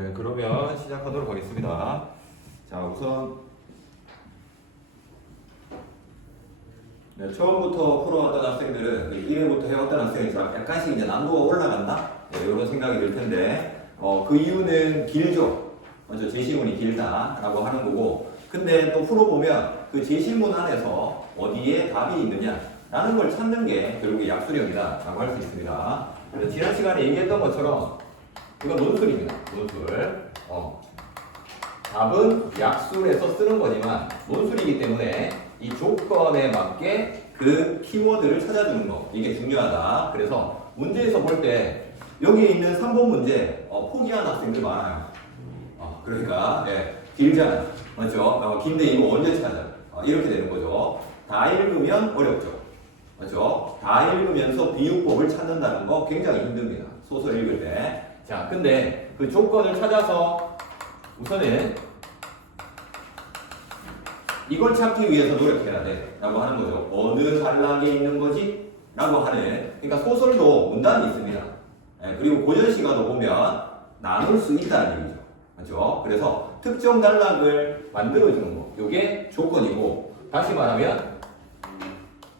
네, 그러면 시작하도록 하겠습니다. 자, 우선 처음부터 풀어왔던 학생들은 1회부터 해왔던 학생이 약간씩 이제 난도가 올라간다? 네, 이런 생각이 들 텐데, 그 이유는 길죠. 먼저 제시문이 길다라고 하는 거고, 근데 또 풀어보면 그 제시문 안에서 어디에 답이 있느냐라는 걸 찾는 게 결국에 약수령이다라고 할 수 있습니다. 그래서 지난 시간에 얘기했던 것처럼 이건 논술입니다. 논술. 답은 약술에서 쓰는 거지만 논술이기 때문에 이 조건에 맞게 그 키워드를 찾아주는 거, 이게 중요하다. 그래서 문제에서 볼 때 여기에 있는 3번 문제 포기한 학생들 많아요. 그러니까 길잖아, 맞죠? 긴데 이거 언제 찾아? 이렇게 되는 거죠. 다 읽으면 어렵죠, 맞죠? 다 읽으면서 비유법을 찾는다는 거 굉장히 힘듭니다, 소설 읽을 때. 자, 근데 그 조건을 찾아서 우선은 이걸 찾기 위해서 노력해야 돼 라고 하는 거죠. 어느 단락에 있는 거지? 라고 하는, 그러니까 소설도 문단이 있습니다. 그리고 고전시가도 보면 나눌 수 있다는 얘기죠, 맞죠? 그래서 특정 단락을 만들어주는 거, 이게 조건이고, 다시 말하면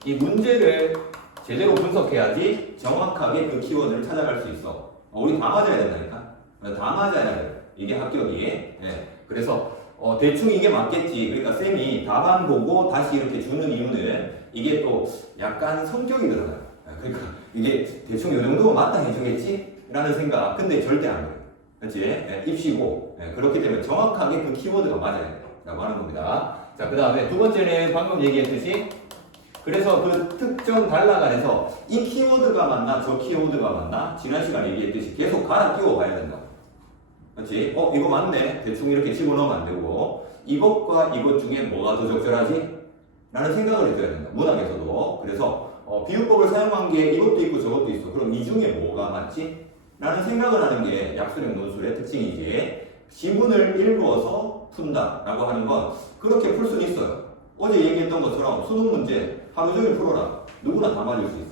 이 문제를 제대로 분석해야지 정확하게 그 키워드를 찾아갈 수 있어. 우리 다 맞아야 된다니까. 다 맞아야 돼, 이게 합격이. 그래서 대충 이게 맞겠지. 그러니까 쌤이 답안 보고 다시 이렇게 주는 이유는 이게 또 약간 성격이 들어가요. 그러니까 이게 대충 이 정도면 맞다 해주겠지? 라는 생각. 근데 절대 안 그래요. 그렇지? 입시고. 그렇기 때문에 정확하게 그 키워드가 맞아야 돼 라고 하는 겁니다. 자, 그 다음에 두 번째는 방금 얘기했듯이, 그래서 그 특정 단락 안에서 이 키워드가 맞나 저 키워드가 맞나 지난 시간에 얘기했듯이 계속 갈아 끼워 봐야 된다. 그렇지? 이거 맞네. 대충 이렇게 집어넣으면 안 되고, 이것과 이것 중에 뭐가 더 적절하지? 라는 생각을 해줘야 된다, 문학에서도. 그래서 비유법을 사용한 게 이것도 있고 저것도 있어. 그럼 이 중에 뭐가 맞지? 라는 생각을 하는 게 약수령 논술의 특징이지, 지문을 읽어서 푼다 라고 하는 건 그렇게 풀 수는 있어요. 어제 얘기했던 것처럼 수능 문제 하루 종일 풀어라, 누구나 다 맞을 수 있어.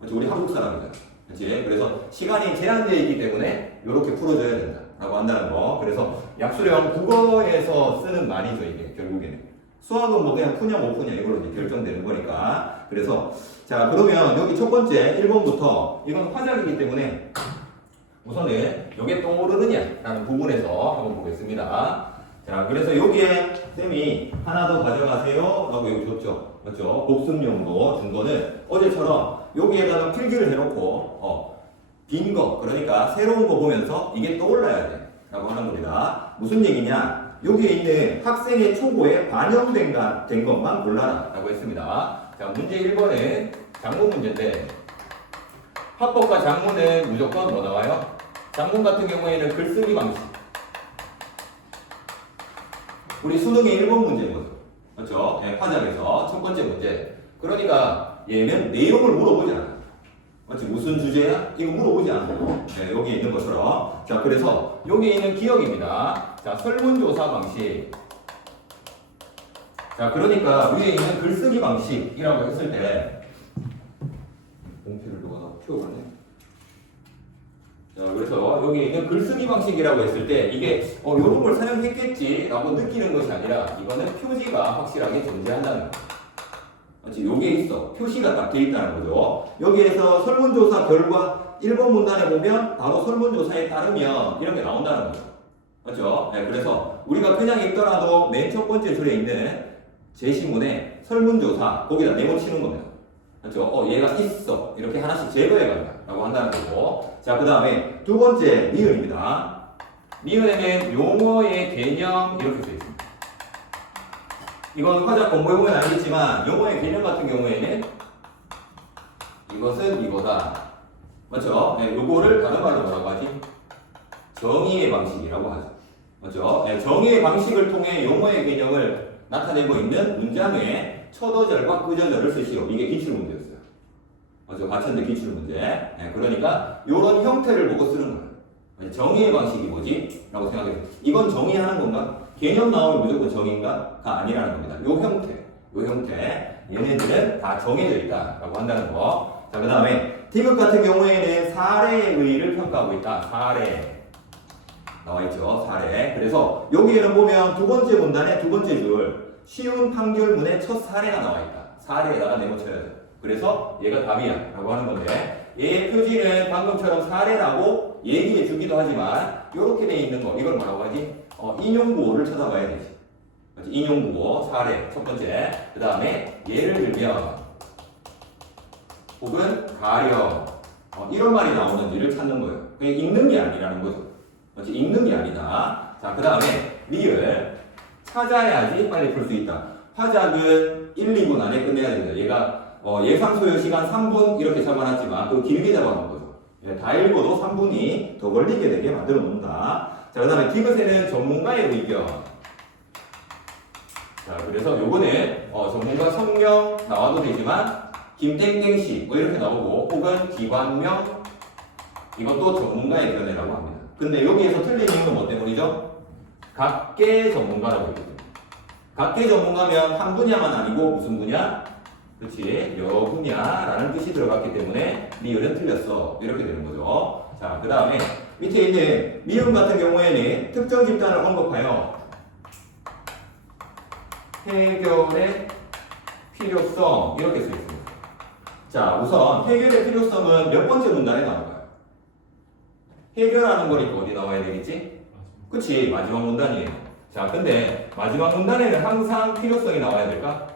그렇지? 우리 한국 사람이잖아. 그렇지? 그래서 시간이 제한되어 있기 때문에 이렇게 풀어줘야 된다 라고 한다는 거. 그래서 약수령 국어에서 쓰는 말이죠, 이게 결국에는. 수학은 뭐 그냥 푸냐 못 푸냐 이걸로 이제 결정되는 거니까. 그래서 자, 그러면 여기 첫 번째 1번부터 이건 화작이기 때문에 우선은 이게 떠오르느냐 라는 부분에서 한번 보겠습니다. 자, 그래서 여기에 쌤이 하나 더 가져가세요 라고 여기 줬죠, 맞죠? 복습용으로 준 거는 어제처럼 여기에다가 필기를 해놓고 빈 거, 그러니까 새로운 거 보면서 이게 떠올라야 돼 라고 하는 겁니다. 무슨 얘기냐, 여기에 있는 학생의 초고에 반영된 것만 골라라 라고 했습니다. 자, 문제 1번은 장문 문제인데, 합법과 장문은 무조건 뭐 나와요? 장문 같은 경우에는 글쓰기 방식, 우리 수능의 1번 문제인 거죠, 맞죠? 화작에서 첫 번째 문제. 그러니까 얘는 내용을 물어보지 않아. 맞지? 무슨 주제야? 이거 물어보지 않아요. 여기 있는 것처럼. 자, 그래서 여기 있는 기억입니다. 자, 설문조사 방식. 자, 그러니까 위에 있는 글쓰기 방식이라고 했을 때, 봉투를 누가 다 피워가네. 자, 그래서 여기 있는 글쓰기 방식이라고 했을 때 이게 이런 걸 사용했겠지라고 느끼는 것이 아니라, 이거는 표지가 확실하게 존재한다는 거. 맞지? 요게 있어. 표시가 딱 돼 있다는 거죠. 여기에서 설문조사 결과 1번 문단에 보면 바로 설문조사에 따르면 이런 게 나온다는 거죠. 맞죠? 그래서 우리가 그냥 읽더라도 맨 첫 번째 줄에 있는 제시문에 설문조사, 거기다 네모 치는 겁니다. 맞죠? 얘가 있어. 이렇게 하나씩 제거해 간다 라고 한다는 거고. 자, 그 다음에 두 번째 니은입니다. 니은에는 용어의 개념 이렇게 써 있습니다. 이건 화작 공부해보면 알겠지만 용어의 개념 같은 경우에는 이것은 이거다, 맞죠? 요거를 다른 말로 뭐라고 하지? 정의의 방식이라고 하죠, 맞죠? 정의의 방식을 통해 용어의 개념을 나타내고 있는 문장에 첫어절과 끝어절을 쓰시오. 이게 기출문제였어요, 맞죠? 가천대 기출문제. 그러니까 이런 형태를 보고 쓰는 거예요. 정의의 방식이 뭐지? 라고 생각해요. 이건 정의하는 건가? 개념 나오면 무조건 정의인가? 가 아니라는 겁니다. 요 형태. 얘네들은 다 정해져 있다 라고 한다는 거. 자, 그 다음에 디귿 같은 경우에는 사례의 의의를 평가하고 있다. 사례. 나와 있죠. 사례. 그래서 여기에는 보면 두 번째 문단의 두 번째 줄 쉬운 판결문의 첫 사례가 나와 있다. 사례에다가 네모쳐야 돼. 그래서 얘가 답이야 라고 하는 건데 얘의 표지는 방금처럼 사례라고 얘기해 주기도 하지만 이렇게 돼 있는 거 이걸 뭐라고 하지? 인용구어를 찾아봐야 되지. 그렇지? 인용구어 사례 첫 번째. 그 다음에 예를 들면 혹은 가령 이런 말이 나오는지를 찾는 거예요. 그냥 읽는 게 아니라는 거죠. 그렇지? 읽는 게 아니다. 자, 그 다음에 리을 찾아야지 빨리 풀 수 있다. 화작은 1, 2분 안에 끝내야 됩니다. 얘가 예상 소요 시간 3분 이렇게 잡아놨지만 그 길게 잡아놓은 거죠. 다 읽어도 3분이 더 걸리게 되게 만들어 놓는다. 자, 그 다음에 디귿에는 전문가의 의견. 자, 그래서 요거는 전문가 성명 나와도 되지만 김땡땡씨 뭐 이렇게 나오고 혹은 기관명 이것도 전문가의 의견이라고 합니다. 근데 여기에서 틀린 이유는 뭐 때문이죠? 각계 전문가라고 얘기해요. 각계 전문가면 한 분야만 아니고 무슨 분야? 그렇지, 여러 분야라는 뜻이 들어갔기 때문에 리을은 틀렸어. 이렇게 되는 거죠. 자, 그 다음에 밑에 있는 미음 같은 경우에는 특정 집단을 언급하여 해결의 필요성 이렇게 써 있습니다. 자, 우선 해결의 필요성은 몇 번째 문단에 나올까요? 해결하는 거니까 어디 나와야 되겠지? 그치, 마지막 문단이에요. 자, 근데 마지막 문단에는 항상 필요성이 나와야 될까?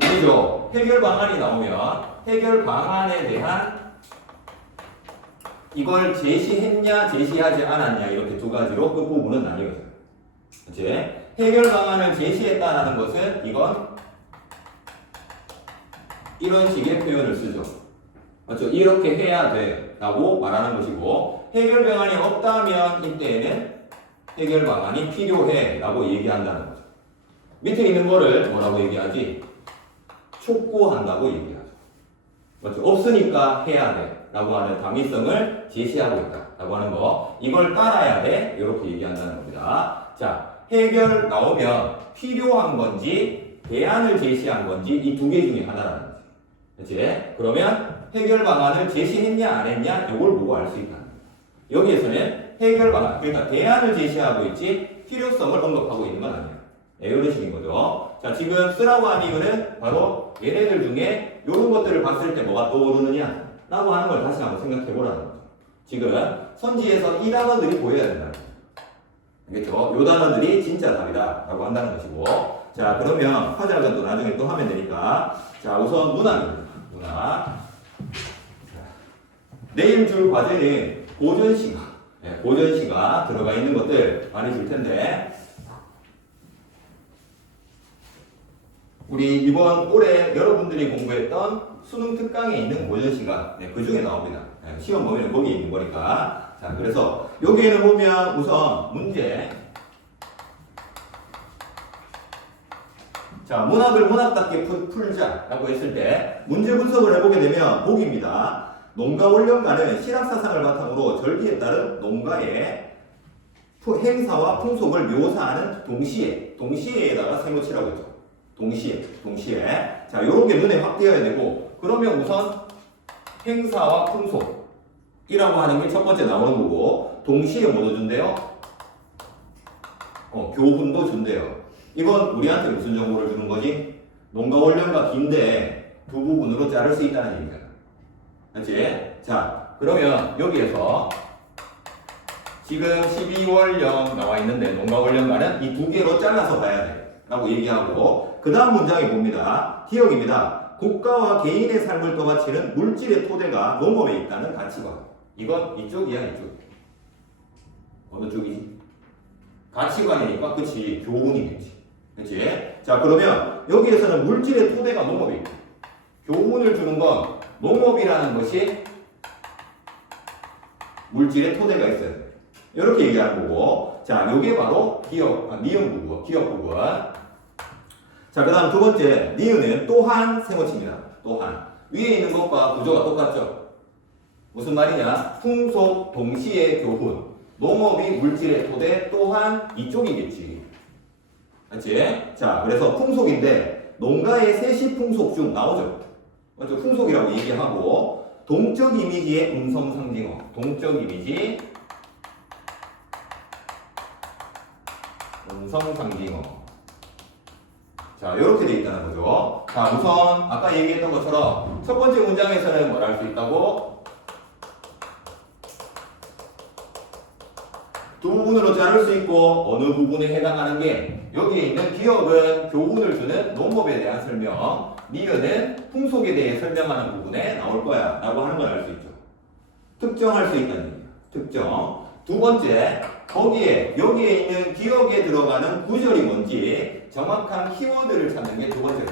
아니죠. 해결 방안이 나오면 해결 방안에 대한 이걸 제시했냐 제시하지 않았냐 이렇게 두 가지로 끝부분은 나뉘어져요. 그치? 해결 방안을 제시했다라는 것은 이건 이런 식의 표현을 쓰죠. 맞죠? 이렇게 해야 돼 라고 말하는 것이고 해결 방안이 없다면 이때에는 해결 방안이 필요해 라고 얘기한다는 거죠. 밑에 있는 거를 뭐라고 얘기하지? 촉구한다고 얘기하죠. 맞죠? 없으니까 해야 돼 라고 하는 당위성을 제시하고 있다 라고 하는 거 이걸 따라야 돼 이렇게 얘기한다는 겁니다. 자, 해결 나오면 필요한 건지 대안을 제시한 건지 이 두 개 중에 하나라는 거지. 그치? 그러면 해결 방안을 제시했냐 안 했냐 이걸 보고 알 수 있다. 여기에서는 해결 방안 그러니까 대안을 제시하고 있지 필요성을 언급하고 있는 건 아니에요. 네, 이런 식인 거죠. 자, 지금 쓰라고 한 이유는 바로 얘네들 중에 이런 것들을 봤을 때 뭐가 떠오르느냐 라고 하는 걸 다시 한번 생각해 보라는 거죠. 지금 선지에서 이 단어들이 보여야 된다는 거죠. 알겠죠? 요 단어들이 진짜 답이다 라고 한다는 것이고 자, 그러면 화작은 또 나중에 또 하면 되니까 자, 우선 문항입니다. 문항. 내일 줄 과제는 고전시가 고전시가 들어가 있는 것들 많이 줄 텐데 우리 이번 올해 여러분들이 공부했던 수능 특강에 있는 고전시가 그 중에 나옵니다. 시험 보면 거기에 있는 거니까. 자, 그래서 여기에는 보면 우선 문제. 자, 문학을 문학답게 풀자라고 했을 때 문제 분석을 해보게 되면 보기입니다. 농가 원령가는 실학사상을 바탕으로 절기에 따른 농가의 행사와 풍속을 묘사하는 동시에에다가 세모치라고 했죠. 동시에. 자, 요렇게 눈에 확 띄어야 되고, 그러면 우선 행사와 풍속이라고 하는 게 첫 번째 나오는 거고, 동시에 뭐도 준대요? 교훈도 준대요. 이건 우리한테 무슨 정보를 주는 거지? 농가 원령과 기인데 두 부분으로 자를 수 있다는 얘기잖아. 그렇지? 자, 그러면 여기에서 지금 12월령 나와 있는데 농가 원령과는 이 두 개로 잘라서 봐야 돼. 라고 얘기하고 그 다음 문장이 뭡니다. 기억입니다. 국가와 개인의 삶을 떠받치는 물질의 토대가 농업에 있다는 가치관. 이건 이쪽이야, 이쪽. 어느 쪽이지? 가치관이니까 그치, 교훈이겠지. 그치? 자, 그러면 여기에서는 물질의 토대가 농업에 있다. 교훈을 주는 건 농업이라는 것이 물질의 토대가 있어야 돼. 이렇게 얘기하는 거고. 자, 요게 바로 니은 부분, 기억 부분. 자, 그 다음 두 번째, 니은은 또한 세모치입니다. 또한. 위에 있는 것과 구조가 똑같죠? 무슨 말이냐? 풍속, 동시에 교훈. 농업이 물질의 토대, 또한 이쪽이겠지. 맞지? 자, 그래서 풍속인데, 농가의 세시 풍속 중 나오죠? 맞죠? 풍속이라고 얘기하고, 동적 이미지의 음성 상징어. 동적 이미지, 음성상징어. 자, 이렇게 돼 있다는 거죠. 자, 우선 아까 얘기했던 것처럼 첫 번째 문장에서는 뭘 할 수 있다고? 두 부분으로 자를 수 있고 어느 부분에 해당하는 게 여기에 있는 기억은 교훈을 주는 논법에 대한 설명, 니은은 풍속에 대해 설명하는 부분에 나올 거야 라고 하는 걸 알 수 있죠. 특정할 수 있다는 얘기야. 특정. 두 번째, 거기에 여기에 있는 기억에 들어가는 구절이 뭔지 정확한 키워드를 찾는 게 두 번째로.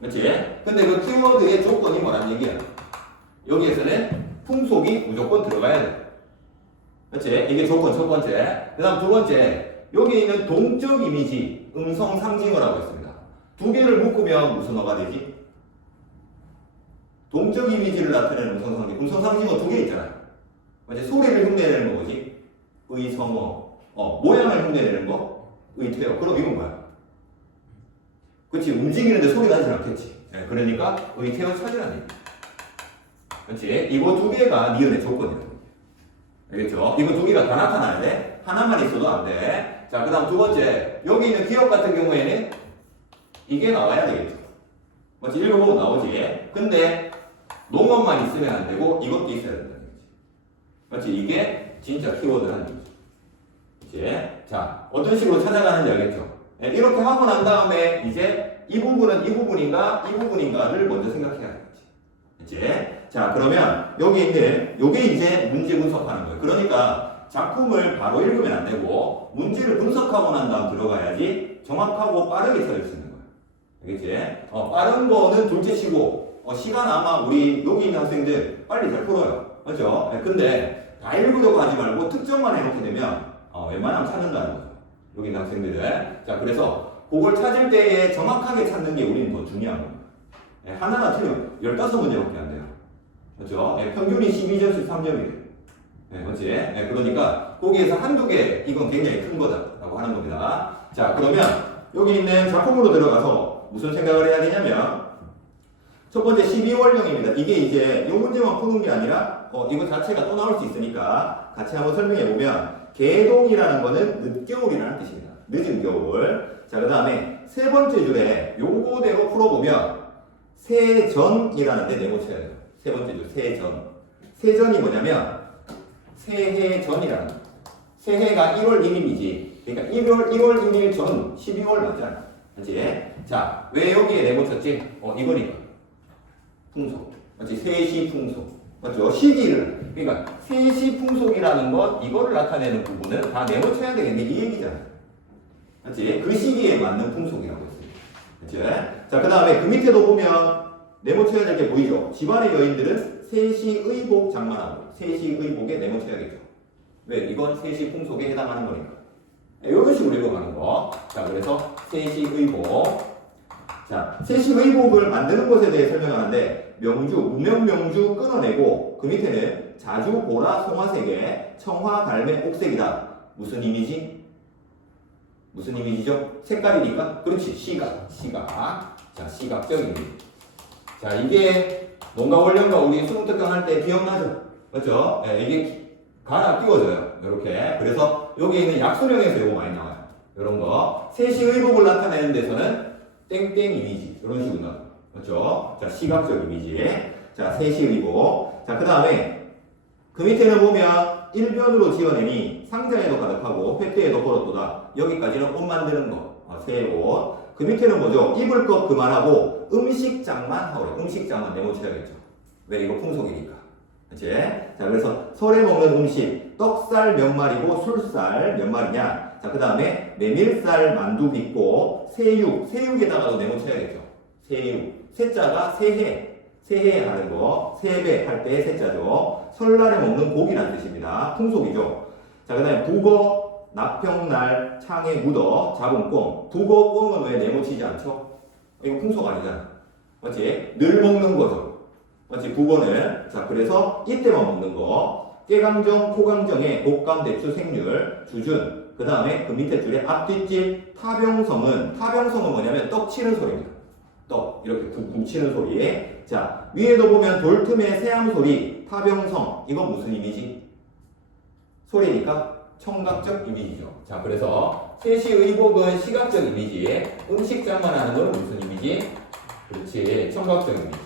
그렇지? 근데 그 키워드의 조건이 뭐란 얘기야? 여기에서는 풍속이 무조건 들어가야 돼. 그렇지? 이게 조건 첫 번째. 그 다음 두 번째, 여기 있는 동적 이미지, 음성 상징어라고 했습니다. 두 개를 묶으면 무슨 어가 되지? 동적 이미지를 나타내는 음성 상징. 음성 상징어 두 개 있잖아요. 맞지? 소리를 흉내내는 거 뭐지? 의성어. 모양을 흉내내는 거? 의태어. 그럼 이건 뭐야? 그렇지? 움직이는데 소리 나진 않겠지. 네, 그러니까 의태어 찾으라는 얘기. 그렇지? 이거 두 개가 니은의 조건이야. 알겠죠? 이거 두 개가 다 나타나야 돼. 하나만 있어도 안 돼. 자, 그 다음 두 번째. 여기 있는 기억 같은 경우에는 이게 나와야 되겠죠. 맞지? 읽어보면 나오지. 근데 농어만 있으면 안 되고 이것도 있어야 된다는 거지. 맞지? 이게 진짜 키워드라는 거지. 그치? 자, 어떤 식으로 찾아가는지 알겠죠? 네, 이렇게 하고 난 다음에 이제 이 부분은 이 부분인가 이 부분인가를 먼저 생각해야 되겠지. 그치? 자, 그러면 여기 있는 요게 이제 문제 분석하는 거예요. 그러니까 작품을 바로 읽으면 안 되고 문제를 분석하고 난 다음 들어가야지 정확하고 빠르게 찾을 수 있는 거예요. 알겠지? 빠른 거는 둘째치고 시간 아마 우리 여기 있는 학생들 빨리 잘 풀어요. 맞죠? 네, 근데 다 읽으려고 하지 말고 특정만 해놓게 되면 웬만하면 찾는다는 거죠. 여기 있는 학생들은. 자, 그래서 그걸 찾을 때에 정확하게 찾는 게 우리는 더 중요한 겁니다. 네, 하나가 틀리면 15문제밖에 안 돼요. 그렇죠? 네, 평균이 12점씩 3점이에요. 네, 맞지? 네, 그러니까 거기에서 한두 개 이건 굉장히 큰 거다라고 하는 겁니다. 자, 그러면 여기 있는 작품으로 들어가서 무슨 생각을 해야 되냐면 첫 번째 12월령입니다. 이게 이제 이 문제만 푸는 게 아니라 이거 자체가 또 나올 수 있으니까 같이 한번 설명해 보면 개동이라는 거는 늦겨울이라는 뜻입니다. 늦은 겨울. 자, 그 다음에 세 번째 줄에 요거대로 풀어보면 세전이라는 데 네모쳐야 돼요. 세 번째 줄 세전. 세전이 뭐냐면 새해 전이라는 거. 새해가 1월 1일이지. 그러니까 1월 1일 전 12월 맞잖아. 그렇지? 자, 왜 여기에 네모쳤지? 이거니까. 풍속. 맞지? 세시 풍속. 맞죠? 시기를. 그러니까 세시 풍속이라는 것, 이거를 나타내는 부분은 다 네모쳐야 되겠네. 이 얘기잖아. 맞지? 그 시기에 맞는 풍속이라고 했어요. 그렇지? 자, 그 다음에 그 밑에도 보면 네모쳐야 될 게 보이죠? 집안의 여인들은 세시의복 장만하고 세시의복에 네모쳐야겠죠. 왜? 이건 세시 풍속에 해당하는 거니까. 이런 식으로 읽어가는 거. 자, 그래서 세시의복. 자, 세시의복을 만드는 것에 대해 설명하는데 명주, 무명명주 끊어내고 그 밑에는 자주, 보라, 송화색에 청화, 갈매, 옥색이다. 무슨 이미지? 무슨 이미지죠? 색깔이니까? 그렇지. 시각. 자, 시각적 이미지. 자, 이게 뭔가 원령과 우리 수능 특강할 때 기억나죠? 맞죠? 네, 이게 갈아 끼워져요. 이렇게. 그래서 여기 있는 약수령에서 이거 많이 나와요. 이런 거. 세시의복을 나타내는 데서는 땡땡 이미지. 이런 식으로 나와요. 맞죠? 자, 시각적 이미지. 자, 세시의복. 자, 그 다음에 그 밑에는 보면 일변으로 지어내니 상자에도 가득하고 횟대에도 걸었도다. 여기까지는 옷 만드는 거. 새 옷. 그 밑에는 뭐죠? 입을 것 그만하고 음식장만 하오래. 음식장만 네모쳐야겠죠. 왜? 이거 풍속이니까. 그치? 자, 그래서 설에 먹는 음식, 떡살 몇 마리고 술살 몇 마리냐. 자, 그 다음에 메밀쌀 만두 빚고 새육에다가도 네모쳐야겠죠. 새육. 새자가 새해 하는 거. 세배 할 때 새자죠. 설날에 먹는 고기란 뜻입니다. 풍속이죠. 자, 그 다음에 북어, 낙평날, 창에 묻어, 잡은 꽁. 북어, 꽁은 왜 네모치지 않죠? 이거 풍속 아니잖아. 맞지? 늘 먹는 거죠. 맞지? 북어는. 자, 그래서 이때만 먹는 거. 깨강정, 코강정에 곶감, 대추, 생률, 주준. 그 다음에 그 밑에 줄에 앞뒷집 타병성은 뭐냐면 떡 치는 소리입니다. 떡. 이렇게 국 치는 소리. 자, 위에도 보면 돌틈의 새암 소리, 타병성. 이건 무슨 이미지? 소리니까 청각적 이미지죠. 자, 그래서 세시의복은 시각적 이미지, 음식장만 하는 거는 무슨 이미지? 그렇지, 청각적 이미지.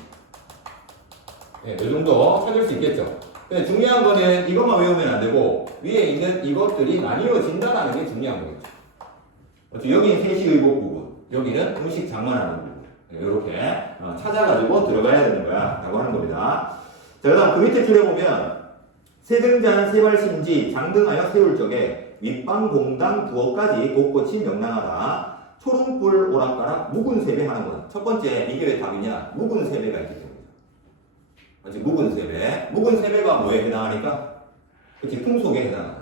네, 이 정도 찾을 수 있겠죠. 근데 중요한 거는 이것만 외우면 안 되고 위에 있는 이것들이 나뉘어진다는 게 중요한 거겠죠. 그렇죠? 여기는 세시의복 부분, 여기는 음식 장만하는 부분. 이렇게 찾아가지고 들어가야 되는 거야 라고 하는 겁니다. 자, 그 다음 그 밑에 줄에 보면 세등잔 세발심지 장등하여 세울 적에 윗방 공당 부엌까지 곳곳이 명랑하다. 초롱불 오락가락 묵은 세배 하는 거다. 첫 번째 이게 왜 답이냐? 묵은 세배가 있기 때문이죠. 그렇지? 묵은 세배. 묵은 세배가 뭐에 해당하니까? 그렇지? 풍속에 해당한다.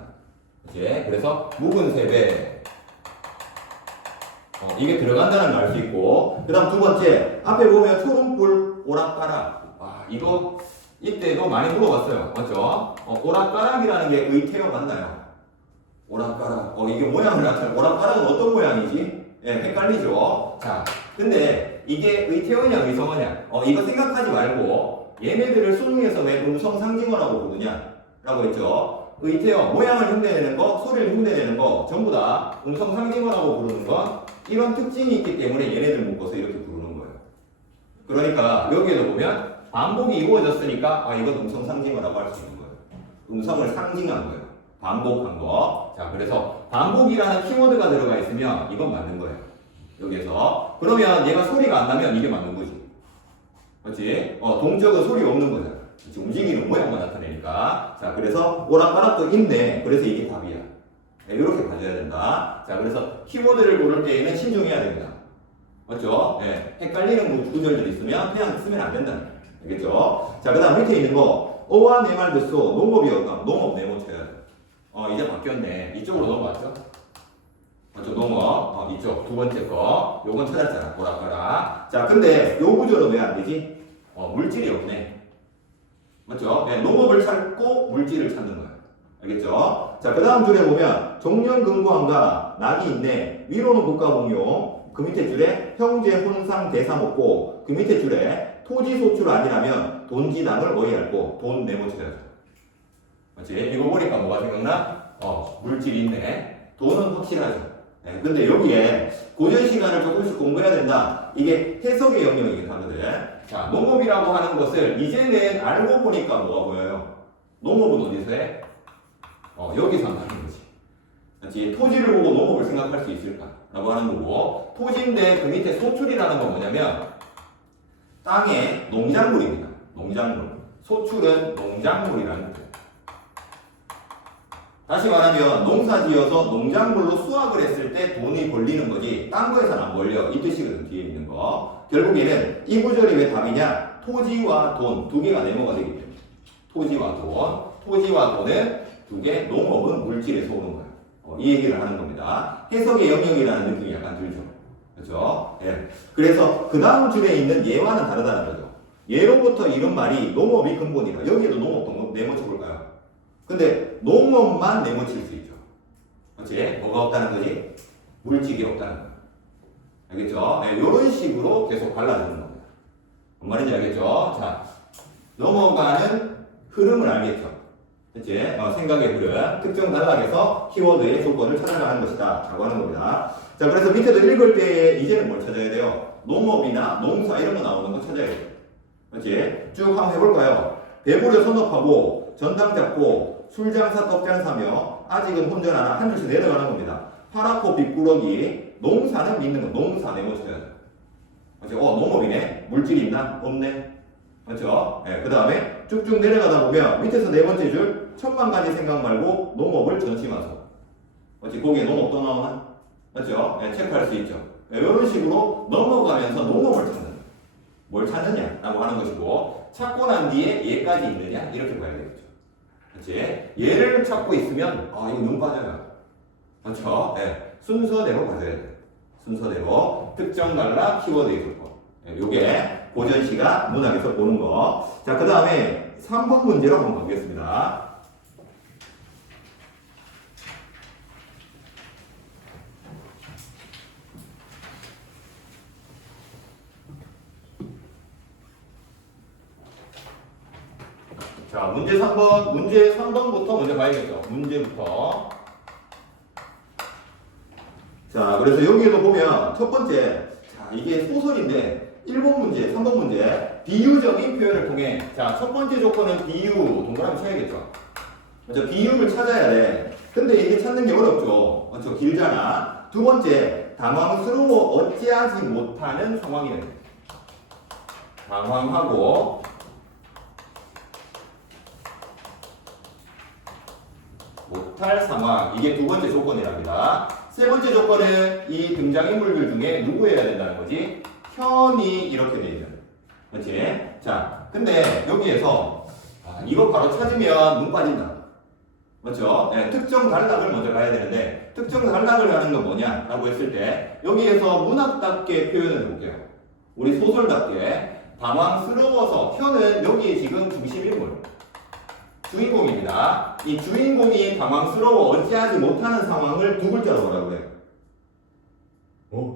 그렇지? 그래서 묵은 세배. 이게 들어간다는 걸 알 수 있고, 그 다음 두 번째 앞에 보면 초롱불 오락가락. 와, 이거 이때도 많이 물어봤어요. 맞죠? 오락가락이라는 게 의태어 맞나요? 오락가락. 이게 모양을 나타내. 오락가락은 어떤 모양이지? 예, 헷갈리죠? 자, 근데 이게 의태어냐, 의성어냐? 이거 생각하지 말고 얘네들을 수능에서 왜 음성 상징어라고 부르냐? 라고 했죠. 의태어, 모양을 흉내내는 거, 소리를 흉내내는 거, 전부 다 음성 상징어라고 부르는 건 이런 특징이 있기 때문에 얘네들 묶어서 이렇게 부르는 거예요. 그러니까 여기에도 보면 반복이 이루어졌으니까 이건 음성 상징어라고 할 수 있는 거예요. 음성을 상징한 거예요. 반복한 거. 자, 그래서 반복이라는 키워드가 들어가 있으면 이건 맞는 거예요. 여기에서. 그러면 얘가 소리가 안 나면 이게 맞는 거지. 그렇지? 동적은 소리 없는 거잖아. 그렇지? 움직이는 모양만 나타내니까. 자, 그래서 오락가락도 있네. 그래서 이게 답이야. 네, 이렇게 가져야 된다. 자, 그래서 키워드를 고를 때에는 신중해야 됩니다. 맞죠? 네, 헷갈리는 구절들이 있으면 그냥 쓰면 안 된다. 알겠죠? 자, 그 다음 밑에 있는 거. 어와 내 말 듣소. 농업이었다. 농업 네모 쳐야 돼. 이제 바뀌었네. 이쪽으로 넘어왔죠? 맞죠? 농업. 이쪽. 두 번째 거. 요건 찾았잖아. 오락가락. 자, 근데 요 구절은 왜 안 되지? 물질이 없네. 맞죠? 네, 농업을 찾고 물질을 찾는 거예요. 알겠죠? 자, 그 다음 줄에 보면 종년근고한가 낙이 있네. 위로는 국가공용. 그 밑에 줄에 형제 혼상 대사 먹고 그 밑에 줄에 토지 소출 아니라면 돈지당을 어휘할고 돈 네모 쳐야죠. 맞지? 이거 보니까 뭐가 생각나? 물질이 있네. 돈은 확실하죠. 네, 근데 여기에 고전 시간을 조금씩 공부해야 된다. 이게 해석의 영역이긴 하거든. 자, 농업이라고 하는 것을 이제는 알고 보니까 뭐가 보여요? 농업은 어디서 해? 여기서 한다는 거지. 그렇지? 토지를 보고 농업을 생각할 수 있을까? 라고 하는 거고, 토지인데 그 밑에 소출이라는 건 뭐냐면 땅에 농작물입니다. 농작물. 소출은 농작물이라는 거예요. 다시 말하면 농사 지어서 농작물로 수확을 했을 때 돈이 벌리는 거지 딴 거에서는 안 벌려. 이 뜻이거든. 뒤에 있는 거. 결국에는 이 구절이 왜 답이냐? 토지와 돈 두 개가 네모가 되기 때문에. 토지와 돈. 토지와 돈은 두 개, 농업은 물질에서 오는 거예요. 이 얘기를 하는 겁니다. 해석의 영역이라는 느낌이 약간 들죠. 그렇죠? 예. 그래서 그 다음 줄에 있는 예와는 다르다는 거죠. 예로부터 이런 말이 농업이 근본이다. 여기에도 농업 네모 쳐볼까요? 근데 농업만 네모 칠 수 있죠. 그렇지? 뭐가 없다는 거지? 물질이 없다는 거예요. 알겠죠? 네, 이런 식으로 계속 갈라지는 겁니다. 뭔 말인지 알겠죠? 자, 넘어가는 흐름을 알겠죠? 그치? 생각의 흐름, 특정 단락에서 키워드의 조건을 찾아가는 것이다 라고 하는 겁니다. 자, 그래서 밑에도 읽을 때에 이제는 뭘 찾아야 돼요? 농업이나 농사 이런 거 나오는 거 찾아야 돼요. 그치? 쭉 한번 해볼까요? 배부려 선업하고 전당 잡고 술장사 떡장사며 아직은 혼전하나 한 줄씩 내려가는 겁니다. 파랗고 빗구렁이 농사는 믿는 거. 농사 네모 쳐야 돼. 그치? 농업이네. 물질이 있나? 없네. 그렇죠? 네, 그 다음에 쭉쭉 내려가다 보면 밑에서 네 번째 줄 천만 가지 생각 말고 농업을 전심하소. 그렇지? 거기에 농업 또 나오나? 그렇죠? 네, 체크할 수 있죠. 네, 이런 식으로 넘어가면서 농업을 찾는 뭘 찾느냐 라고 하는 것이고 찾고 난 뒤에 얘까지 있느냐 이렇게 봐야 되겠죠. 그렇지? 얘를 찾고 있으면 이거 눈 빠져요. 그렇죠? 네, 순서대로 가져야 돼. 순서대로 특정 단락 키워드의 조건. 네, 요게 고전시가 문학에서 보는 거. 자, 그 다음에 3번 문제로 한번 가보겠습니다. 자, 문제 3번부터 먼저 봐야겠죠. 문제부터. 자, 그래서 여기에도 보면 첫 번째, 자, 이게 소설인데 1번 문제, 3번 문제 비유적인 표현을 통해 자, 첫 번째 조건은 비유, 동그라미 쳐야겠죠. 먼저 비유를 찾아야 돼. 근데 이게 찾는 게 어렵죠. 그렇죠? 길잖아. 두 번째, 당황스러워 어찌하지 못하는 상황이네. 당황하고 못할 상황. 이게 두 번째 조건이랍니다. 세 번째 조건은 이 등장인물들 중에 누구여야 된다는 거지? 현이 이렇게 돼 있는. 그렇지? 자, 근데 여기에서 이거 바로 찾으면 눈 빠진다. 맞죠? 네, 특정 단락을 먼저 가야 되는데 특정 단락을 가는 건 뭐냐라고 했을 때 여기에서 문학답게 표현을 해볼게요. 우리 소설답게 당황스러워서 현은 여기 지금 중심인물 주인공입니다. 이 주인공이 당황스러워 어찌하지 못하는 상황을 두 글자로 뭐라고 해요?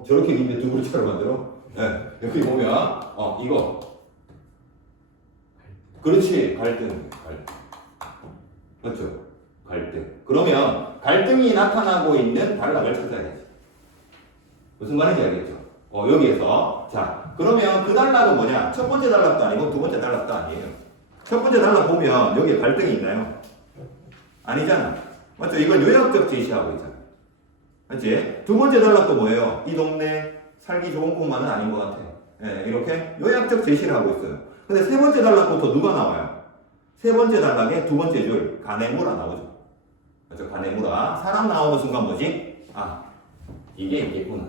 저렇게 있는데 두 글자로 만들어? 네, 여기 보면 이거 그렇지 갈등. 그렇죠? 갈등. 그러면 갈등이 나타나고 있는 단락을 찾아야지. 무슨 말인지 알겠죠? 여기에서 자 그러면 그 단락은 뭐냐? 첫 번째 단락도 아니고 두 번째 단락도 아니에요. 첫 번째 단락 보면 여기에 갈등이 있나요? 아니잖아. 맞죠? 이건 요약적 제시하고 있잖아. 맞지? 두 번째 단락도 뭐예요? 이 동네 살기 좋은 곳만은 아닌 것 같아. 네, 이렇게 요약적 제시를 하고 있어요. 근데 세 번째 단락부터 누가 나와요? 세 번째 단락의 두 번째 줄 가네무라 나오죠. 그렇죠? 가네무라. 사람 나오는 순간 뭐지? 이게 있겠구나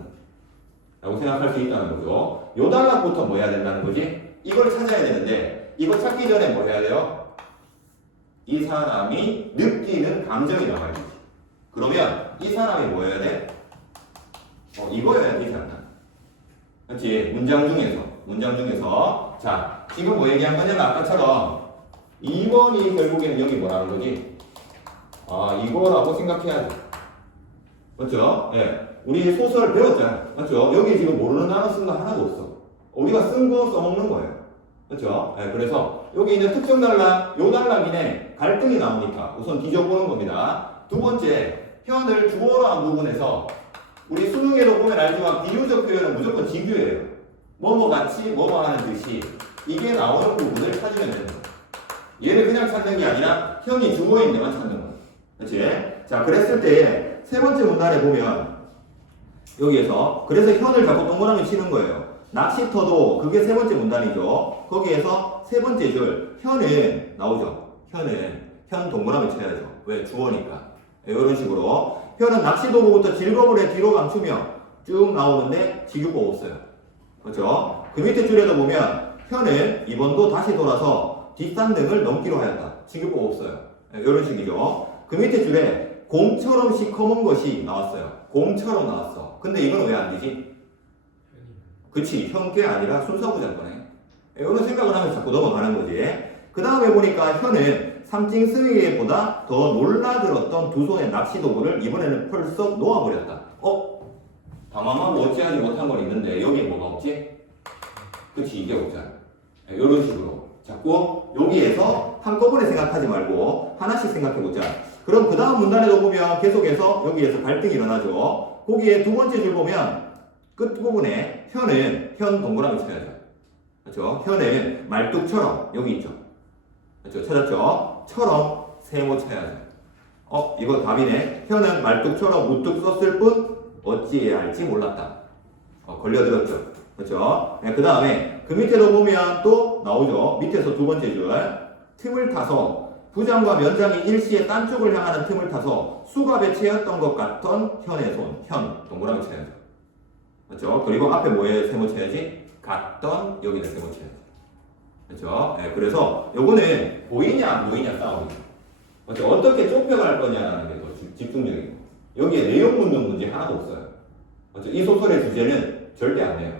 라고 생각할 수 있다는 거죠. 요 단락부터 뭐 해야 된다는 거지? 이걸 찾아야 되는데 이거 찾기 전에 뭐 해야 돼요? 이 사람이 느끼는 감정이 나와야 되지. 그러면 이 사람이 뭐여야 돼? 이거여야 되지 않나? 그렇지? 문장 중에서 자 지금 뭐 얘기한 거냐면 아까처럼 2번이 결국에는 여기 뭐라는 거지? 이거라고 생각해야지. 맞죠? 예. 우리 소설 배웠잖아요. 맞죠? 여기 지금 모르는 단어 쓴 거 하나도 없어. 우리가 쓴 거 써먹는 거예요. 그렇죠? 예. 그래서 여기 있는 특정 단락, 요 단락이네 갈등이 나오니까 우선 뒤져보는 겁니다. 두 번째, 현을 주어로 한 부분에서 우리 수능에도 보면 알지만 비유적 표현은 무조건 지규예요. 뭐뭐 같이 뭐뭐 하는 듯이 이게 나오는 부분을 찾으면 되는 거예요. 얘를 그냥 찾는 게 아니라 현이 주어인데만 찾는 거예요. 그렇지? 자, 그랬을 때 세 번째 문단에 보면 여기에서 그래서 현을 자꾸 동그라미 치는 거예요. 낚시터도 그게 세 번째 문단이죠. 거기에서 세 번째 줄 현은 나오죠. 현 동그라미 쳐야죠. 왜? 주어니까. 이런 식으로 현은 낚시도구부터 즐거움을 뒤로 감추며 쭉 나오는데 지규가 없어요. 그렇죠? 그 밑에 줄에도 보면 현은 이번도 다시 돌아서 뒷산등을 넘기로 하였다. 지규가 없어요. 이런 식이죠. 그 밑에 줄에 곰처럼 시커먼 것이 나왔어요. 곰처럼 나왔어. 근데 이건 왜 안 되지? 그치, 현께 아니라 순서부장거네. 이런 생각을 하면서 자꾸 넘어가는 거지. 그 다음에 보니까 현은 삼징스위에보다 더 놀라들었던 두 손의 낚시도구를 이번에는 펄썩 놓아버렸다. 당황하고 어찌하지 못한 건 있는데 여기에 뭐가 없지? 그치, 이게 없잖아. 이런 식으로 자꾸 여기에서 한꺼번에 생각하지 말고 하나씩 생각해보자. 그럼 그 다음 문단에도 보면 계속해서 여기에서 갈등이 일어나죠. 거기에 두 번째 줄 보면 끝부분에 현은 현 동그라미 쳐야죠. 그렇죠? 현은 말뚝처럼 여기 있죠. 그렇죠? 찾았죠? 처럼 세모 쳐야죠. 이거 답이네. 현은 말뚝처럼 우뚝 썼을 뿐 어찌해야 할지 몰랐다. 걸려들었죠. 그렇죠? 네, 그 다음에 그 밑에도 보면 또 나오죠. 밑에서 두 번째 줄 틈을 타서 부장과 면장이 일시에 딴 쪽을 향하는 틈을 타서 수갑에 채였던 것 같던 현의 손, 현 동그라미 쳐야죠. 그렇죠? 그리고 앞에 뭐에 세모 쳐야지? 같던 여기다 세모 쳐야지. 그렇죠? 네, 그래서 요거는 보이냐 안 보이냐 싸움이죠. 그렇죠? 어떻게 좁혀갈 거냐라는 게 더 집중적인 거. 여기에 내용 묻는 문제 하나도 없어요. 그렇죠? 이 소설의 주제는 절대 안 내요.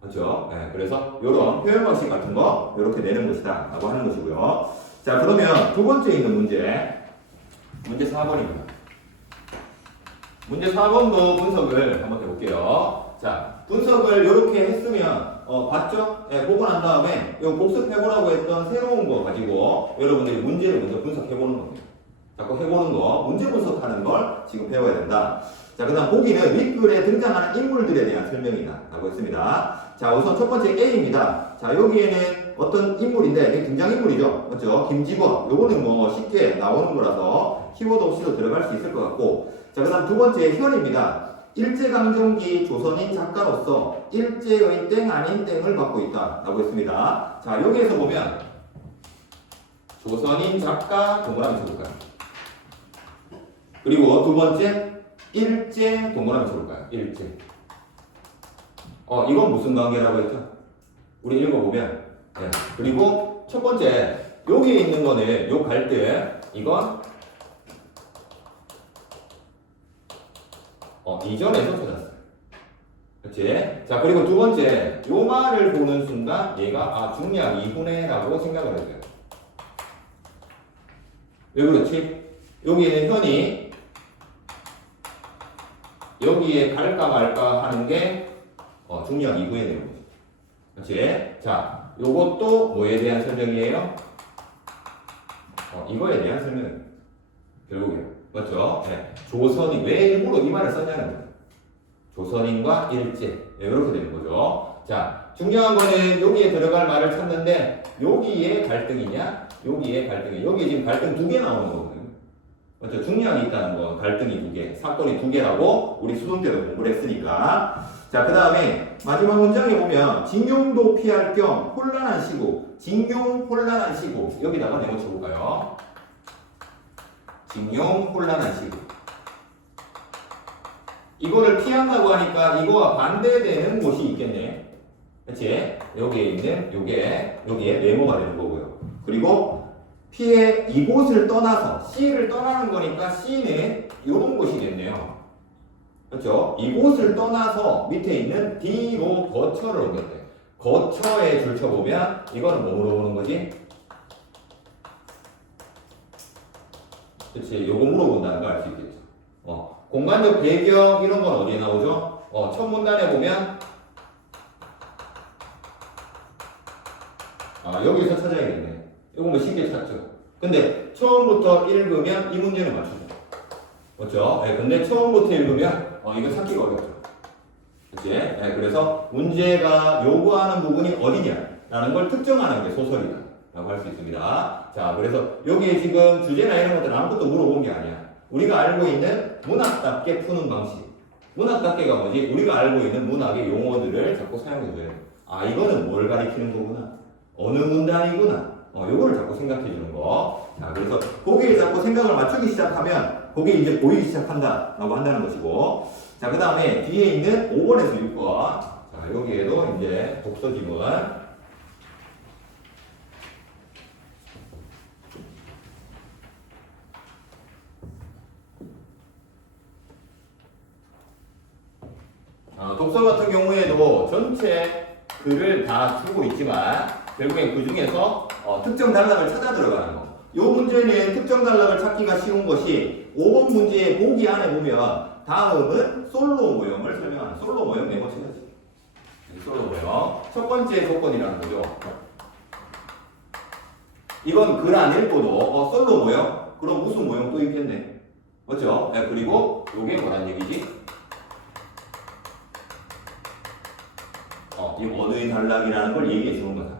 그렇죠? 네, 그래서 이런 표현 방식 같은 거 이렇게 내는 것이다 라고 하는 것이고요. 자, 그러면 두 번째 있는 문제 4번입니다. 문제 4번도 분석을 한번 해볼게요. 자, 분석을 이렇게 했으면 봤죠? 네, 보고 난 다음에 이 복습해보라고 했던 새로운 거 가지고 여러분들이 문제를 먼저 분석해보는 겁니다. 자꾸 해보는 거, 문제 분석하는 걸 지금 배워야 된다. 자, 그 다음 보기는 윗글에 등장하는 인물들에 대한 설명이다 라고 했습니다. 자, 우선 첫 번째 A입니다. 자, 여기에는 어떤 인물인데 이게 등장인물이죠. 맞죠? 김직원. 요거는 뭐 쉽게 나오는 거라서 키워드 없이도 들어갈 수 있을 것 같고. 자, 그 다음 두 번째 현입니다. 일제강점기 조선인 작가로서 일제의 땡 아닌 땡을 받고 있다 라고 했습니다. 자, 여기에서 보면 조선인 작가 동그라미 쳐볼까요? 그리고 두 번째 일제 동그라미 쳐볼까요? 일제. 이건 무슨 관계라고 했죠? 우리 읽어보면 네. 그리고 첫 번째 여기에 있는 거는 요 갈등 이건 이전에서 찾았어요. 그렇지? 자, 그리고 두 번째 요 말을 보는 순간 얘가 중량 2분의라고 생각을 해줘요. 왜 그렇지? 여기에는 현이 여기에 갈까 말까 하는 게 중량 2분의 되는 거죠. 그렇지? 자, 요것도 뭐에 대한 설명이에요? 이거에 대한 설명. 결국에 맞죠? 네. 조선이 왜 일부러 이 말을 썼냐는 거예요. 조선인과 일제. 네, 이렇게 되는 거죠. 자, 중요한 거는 여기에 들어갈 말을 찾는데 여기에 갈등이냐? 여기에 갈등이. 여기에 지금 갈등 두 개 나오는 거거든요. 맞죠? 중량이 있다는 거, 갈등이 두 개, 사건이 두 개라고 우리 수능 때도 공부를 했으니까. 자, 그 다음에 마지막 문장에 보면 징용도 피할 겸 혼란한 시국, 징용 혼란한 시국 여기다가 네모 쳐볼까요? 징용 혼란한 시국. 이거를 피한다고 하니까 이거와 반대되는 곳이 있겠네. 그치? 여기에 있는 여기에 네모가 되는 거고요. 그리고 피해 이곳을 떠나서 C를 떠나는 거니까 C는 이런 곳이겠네요. 그렇죠? 이곳을 떠나서 밑에 있는 D로 거처를 옮겼대. 거처에 줄쳐보면 이거는 뭐로 오는 거지? 그치? 요거 물어본다는 걸 알 수 있겠죠. 공간적 배경 이런 건 어디에 나오죠? 첫 문단에 보면 여기서 찾아야겠네. 이거 뭐 쉽게 찾죠. 근데 처음부터 읽으면 이 문제는 맞추죠. 그렇죠? 네, 근데 처음부터 읽으면 이거 찾기가 어렵죠. 그치? 네, 그래서 문제가 요구하는 부분이 어디냐라는 걸 특정하는 게 소설이다 라고 할 수 있습니다. 자, 그래서 여기에 지금 주제나 이런 것들 아무것도 물어본 게 아니야. 우리가 알고 있는 문학답게 푸는 방식. 문학답게가 뭐지? 우리가 알고 있는 문학의 용어들을 자꾸 사용해줘요. 이거는 뭘 가리키는 거구나. 어느 문단이구나. 요거를 자꾸 생각해 주는 거. 자, 그래서 거기에 자꾸 생각을 맞추기 시작하면 그게 이제 보이기 시작한다 라고 한다는 것이고. 자, 그 다음에 뒤에 있는 5번에서 6번. 자, 여기에도 이제 독서 지문. 독서 같은 경우에도 전체 글을 다 주고 있지만 결국엔 그 중에서 특정 단락을 찾아 들어가는 거. 이 문제는 특정 단락을 찾기가 쉬운 것이 5번 문제의 보기 안에 보면 다음은 솔로 모형을 설명하는 솔로 모형 네모 쳐야지. 솔로 모형. 첫 번째 조건이라는 거죠. 이건 글 안 읽고도 솔로 모형? 그럼 무슨 모형 또 있겠네. 맞죠? 네, 그리고 이게 뭐란 얘기지? 이 원의 단락이라는 걸 얘기해 주는 거다.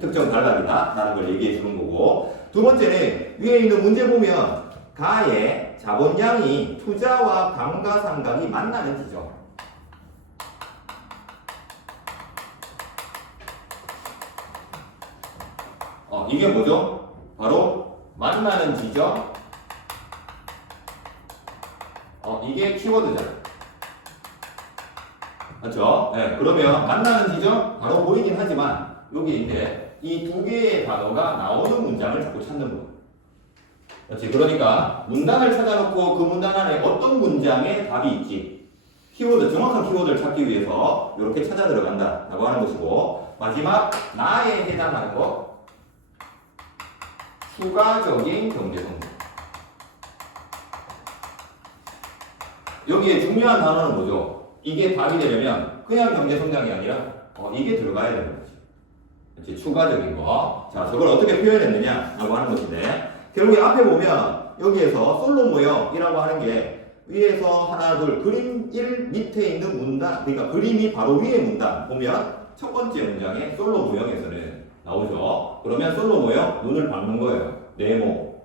특정 단락이다 라는 걸 얘기해 주는 거고. 두 번째는 위에 있는 문제 보면 가의 자본량이 투자와 감가상각이 만나는 지점. 이게 뭐죠? 바로 만나는 지점. 이게 키워드잖아. 그렇죠? 네, 그러면 만나는 지점 바로 보이긴 하지만 여기 이제 이 두 개의 단어가 나오는 문장을 자꾸 찾는 거예요. 그렇지? 그러니까 문단을 찾아놓고 그 문단 안에 어떤 문장에 답이 있지? 키워드, 정확한 키워드를 찾기 위해서 이렇게 찾아 들어간다 라고 하는 것이고, 마지막 나에 해당하는 것 추가적인 경제성장. 여기에 중요한 단어는 뭐죠? 이게 답이 되려면 그냥 경제성장이 아니라 이게 들어가야 되는 거지. 그렇지? 추가적인 거. 자, 저걸 어떻게 표현했느냐라고 하는 것인데 결국에 앞에 보면 여기에서 솔로 모형이라고 하는 게 위에서 하나 둘 그림 1 밑에 있는 문단 그러니까 그림이 바로 위에 문단 보면 첫 번째 문장에 솔로 모형에서는 나오죠. 그러면 솔로 모형 눈을 밟는 거예요. 네모.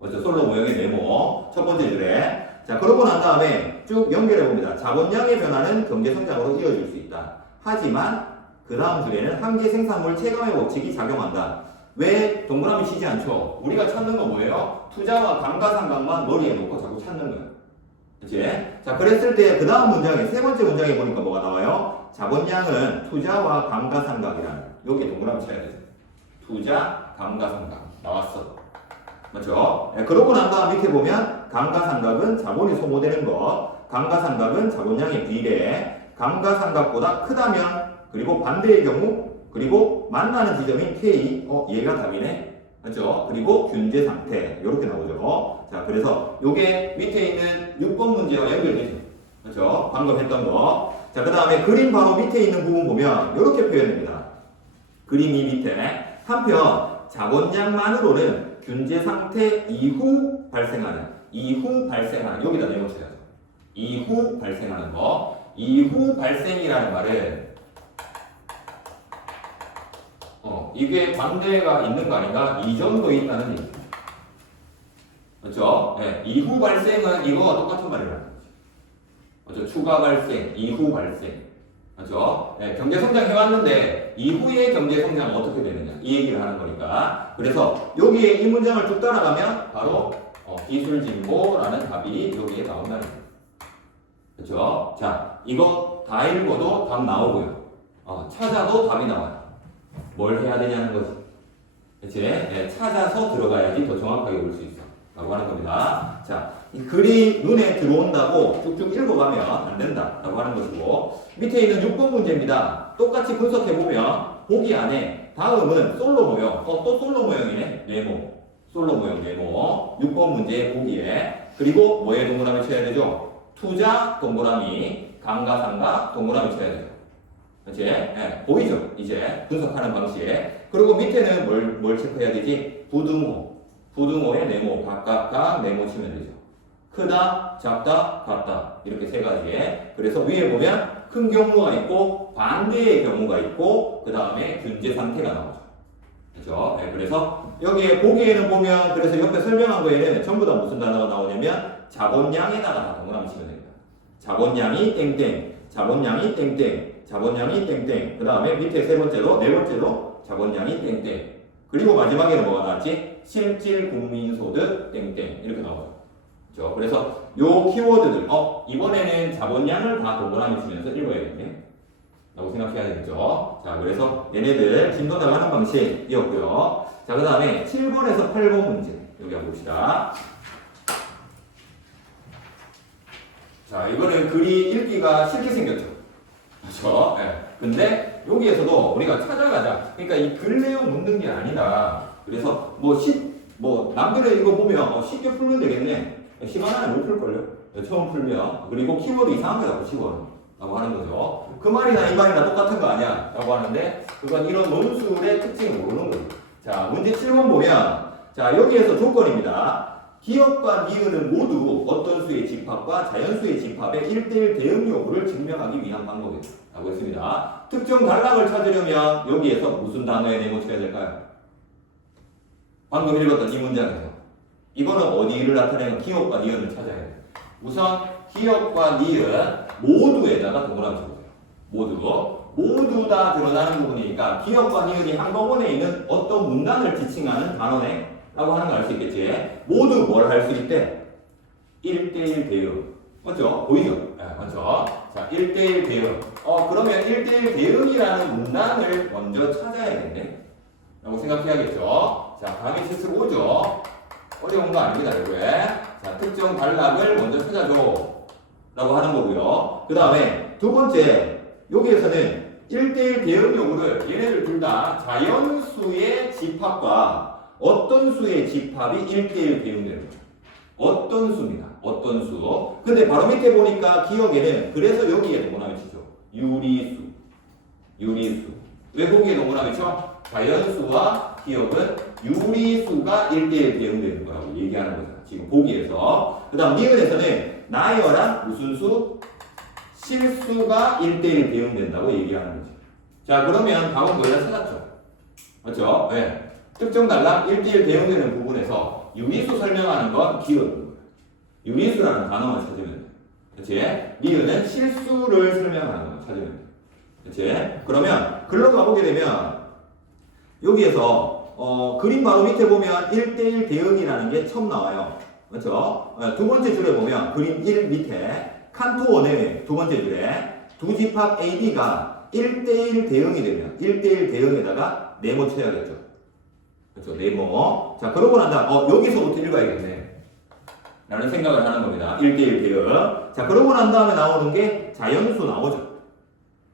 맞죠? 솔로 모형의 네모. 첫 번째 줄에. 자, 그러고 난 다음에 쭉 연결해 봅니다. 자본량의 변화는 경제 성장으로 이어질 수 있다. 하지만 그 다음 줄에는 한계 생산물 체감의 법칙이 작용한다. 왜 동그라미 치지 않죠? 우리가 찾는 건 뭐예요? 투자와 감가상각만 머리에 놓고 자꾸 찾는 거예요. 그치? 자, 그랬을 때 그 다음 문장에 세 번째 문장에 보니까 뭐가 나와요? 자본량은 투자와 감가상각이라는 여기에 동그라미 쳐야 되죠. 투자, 감가상각 나왔어. 맞죠? 네, 그러고 난 다음 밑에 보면 감가상각은 자본이 소모되는 것, 감가상각은 자본량의 비례, 감가상각보다 크다면 그리고 반대의 경우 그리고 만나는 지점인 K, 얘가 답이네. 맞죠? 그리고 균제 상태 이렇게 나오죠. 자, 그래서 요게 밑에 있는 6번 문제와 연결되죠. 그렇죠? 방금 했던 거. 자, 그 다음에 그림 바로 밑에 있는 부분 보면 이렇게 표현됩니다. 그림이 밑에 한편 자본량만으로는 균제 상태 이후 발생하는 여기다 내놓으셔야죠. 이후 발생하는 거. 이후 발생이라는 말은 이게 반대가 있는 거 아닌가? 이전도 있다는 얘기. 그렇죠? 네, 이후 발생은 이거와 똑같은 말이라는 거죠. 그렇죠? 추가 발생, 이후 발생. 그렇죠? 네, 경제 성장 해왔는데 이후의 경제 성장은 어떻게 되느냐 이 얘기를 하는 거니까. 그래서 여기에 이 문장을 쭉 따라가면 바로 기술 진보라는 답이 여기에 나온다는 거예요. 그렇죠? 자, 이거 다 읽어도 답 나오고요. 찾아도 답이 나와요. 뭘 해야 되냐는 거지. 그치? 네, 찾아서 들어가야지 더 정확하게 올 수 있어. 라고 하는 겁니다. 자, 이 글이 눈에 들어온다고 쭉쭉 읽어가면 안 된다. 라고 하는 것이고, 밑에 있는 6번 문제입니다. 똑같이 분석해보면, 보기 안에 다음은 솔로 모형. 또 솔로 모형이네. 네모. 솔로 모형 네모. 6번 문제 보기에. 그리고 뭐에 동그라미 쳐야 되죠? 투자 동그라미, 감가상각 동그라미 쳐야 되죠. 그치? 네, 보이죠? 이제 분석하는 방식에. 그리고 밑에는 뭘 체크해야 되지? 부등호의 네모, 각각 네모 치면 되죠. 크다, 작다, 같다. 이렇게 세 가지에. 그래서 위에 보면 큰 경우가 있고, 반대의 경우가 있고, 그 다음에 균제 상태가 나오죠. 그죠? 네, 그래서 여기에 보기에는 보면, 그래서 옆에 설명한 거에는 전부 다 무슨 단어가 나오냐면, 자본량에다가 다 동그라미 치면 됩니다. 자본량이 땡땡, 자본량이 땡땡, 자본량이 땡땡. 그 다음에 밑에 세 번째로, 네 번째로 자본량이 땡땡. 그리고 마지막에는 뭐가 나왔지? 실질 국민소득 땡땡. 이렇게 나와요. 그렇죠? 그래서 요 키워드들, 이번에는 자본량을 다 동그라미 치면서 읽어야겠네. 라고 생각해야 되겠죠. 자, 그래서 얘네들 진도 나가는 방식이었고요. 자, 그 다음에 7번에서 8번 문제. 여기 한번 봅시다. 자, 이거는 글이 읽기가 쉽게 생겼죠. 그렇죠? 네. 근데 여기에서도 우리가 찾아가자. 그러니까 이 글 내용 묻는 게 아니다. 그래서 남들의 이거 보면 쉽게 풀면 되겠네. 시간 안에 못 풀걸요? 처음 풀면. 그리고 키워드 이상한 거 자꾸 집어넣으라고 하는 거죠. 그 말이나 이 말이나 똑같은 거 아니야? 라고 하는데 그건 이런 논술의 특징을 모르는 거예요. 자, 문제 7번 보면 자, 여기에서 조건입니다. 기업과 니은은 모두 어떤 수의 집합과 자연수의 집합의 1대1 대응 여부를 증명하기 위한 방법이라고 했습니다. 특정 단락을 찾으려면 여기에서 무슨 단어에 네모쳐야 될까요? 방금 읽었던 이 문장에서 이거는 어디를 나타내는 기업과 니은을 찾아야 돼요. 우선 기업과 니은 모두에다가 동그라미 쳐보세요. 모두 다 드러나는 부분이니까 기업과 니은이 한꺼번에 있는 어떤 문단을 지칭하는 단어네 라고 하는 걸 알 수 있겠지. 모두 뭘 할 수 있대? 1대1 대응. 맞죠? 보이죠? 네, 맞죠? 자, 1대1 대응. 그러면 1대1 대응이라는 문단을 먼저 찾아야겠네. 라고 생각해야겠죠. 자, 강의 75죠. 어려운 거 아닙니다, 여러분. 자, 특정 단락을 먼저 찾아줘. 라고 하는 거고요. 그 다음에 두 번째, 여기에서는 1대1 대응 요구를 얘네들 둘 다 자연수의 집합과 어떤 수의 집합이 1대1 대응되는 거예요. 어떤 수입니다. 어떤 수. 근데 바로 밑에 보니까 기억에는 그래서 여기에 동그라미 치죠. 유리수. 왜 거기에 동그라미 쳐? 자연수와 기억은 유리수가 1대1 대응되는 거라고 얘기하는 거죠. 지금 보기에서. 그 다음 니은에서는 나열한 무슨 수? 실수가 1대1 대응된다고 얘기하는 거죠. 자, 그러면 답은 거의 다 찾았죠. 맞죠? 네. 특정 단락 1대1 대응되는 부분에서 유리수 설명하는 건 기억인 거예요. 유리수라는 단어만 찾으면 돼요. 그치? 니은은 실수를 설명하는 거 찾으면 돼요. 그치? 그러면 글로 가보게 되면 여기에서 그림 바로 밑에 보면 1대1 대응이라는 게 처음 나와요. 그렇죠? 두 번째 줄에 보면 그림 1 밑에 칸토원의 두 번째 줄에 두 집합 AB가 1대1 대응이 되면 1대1 대응에다가 네모 쳐야겠죠. 그렇죠? 네모. 자, 그러고 난 다음 여기서부터 읽어야겠네 라는 생각을 하는 겁니다. 1대1 대응. 자, 그러고 난 다음에 나오는 게 자연수 나오죠.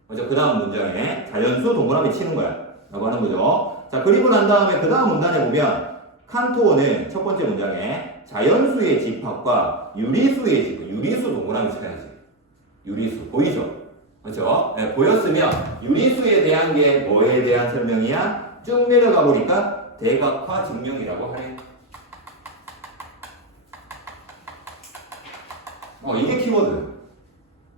그렇죠? 그 다음 문장에 자연수 동그라미 치는 거야 라고 하는 거죠. 자, 그리고 난 다음에 그 다음 문단에 보면 칸토어는 첫 번째 문장에 자연수의 집합과 유리수의 집합, 유리수 동그라미 쳐야지. 유리수 보이죠? 그렇죠? 네, 보였으면 유리수에 대한 게 뭐에 대한 설명이야? 쭉 내려가 보니까 대각화 증명이라고 하네. 이게 키워드.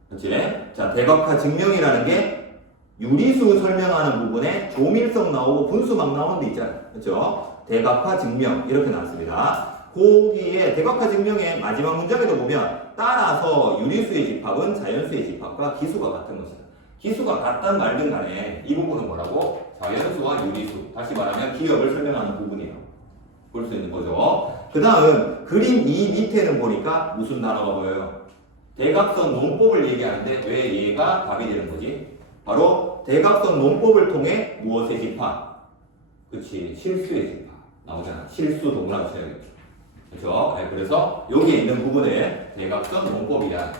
그렇지? 자, 대각화 증명이라는 게 유리수 설명하는 부분에 조밀성 나오고 분수 막 나오는 데 있잖아요. 그렇죠? 대각화 증명 이렇게 나왔습니다. 거기에 대각화 증명의 마지막 문장에도 보면 따라서 유리수의 집합은 자연수의 집합과 기수가 같은 것이다. 기수가 같단 말든 간에 이 부분은 뭐라고? 자연수와 유리수. 다시 말하면 기억을 설명하는 부분이에요. 볼 수 있는 거죠. 그 다음 그림 2 밑에는 보니까 무슨 단어가 보여요? 대각선 논법을 얘기하는데 왜 얘가 답이 되는 거지? 바로 대각선 논법을 통해 무엇의 집합? 그치, 실수의 집합 나오잖아. 실수 동그라미 쳐야겠죠. 그렇죠? 네, 그래서 여기에 있는 부분에 대각선 논법이야.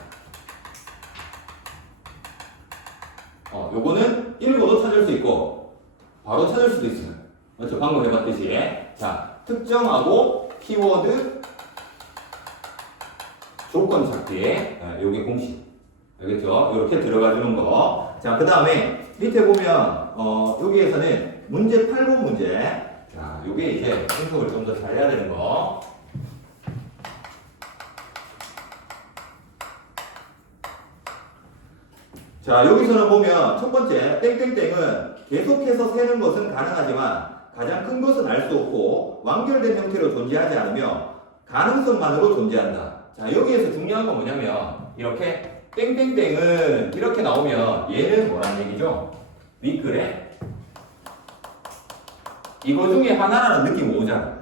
요거는 읽어도 찾을 수 있고 바로 찾을 수도 있어요. 그렇죠? 방금 해봤듯이. 자, 특정하고 키워드 조건 찾기. 요게 공식. 알겠죠? 이렇게 들어가 주는 거. 자, 그 다음에 밑에 보면 여기에서는 문제 8번 문제. 자, 요게 이제 분석을 좀 더 잘해야 되는 거. 자, 여기서는 보면 첫 번째 땡땡땡은 계속해서 세는 것은 가능하지만 가장 큰 것은 알 수 없고 완결된 형태로 존재하지 않으며 가능성만으로 존재한다. 자, 여기에서 중요한 건 뭐냐면 이렇게 땡땡땡은 이렇게 나오면 얘는 뭐란 얘기죠? 위클에 이거 중에 하나라는 느낌이 오잖아.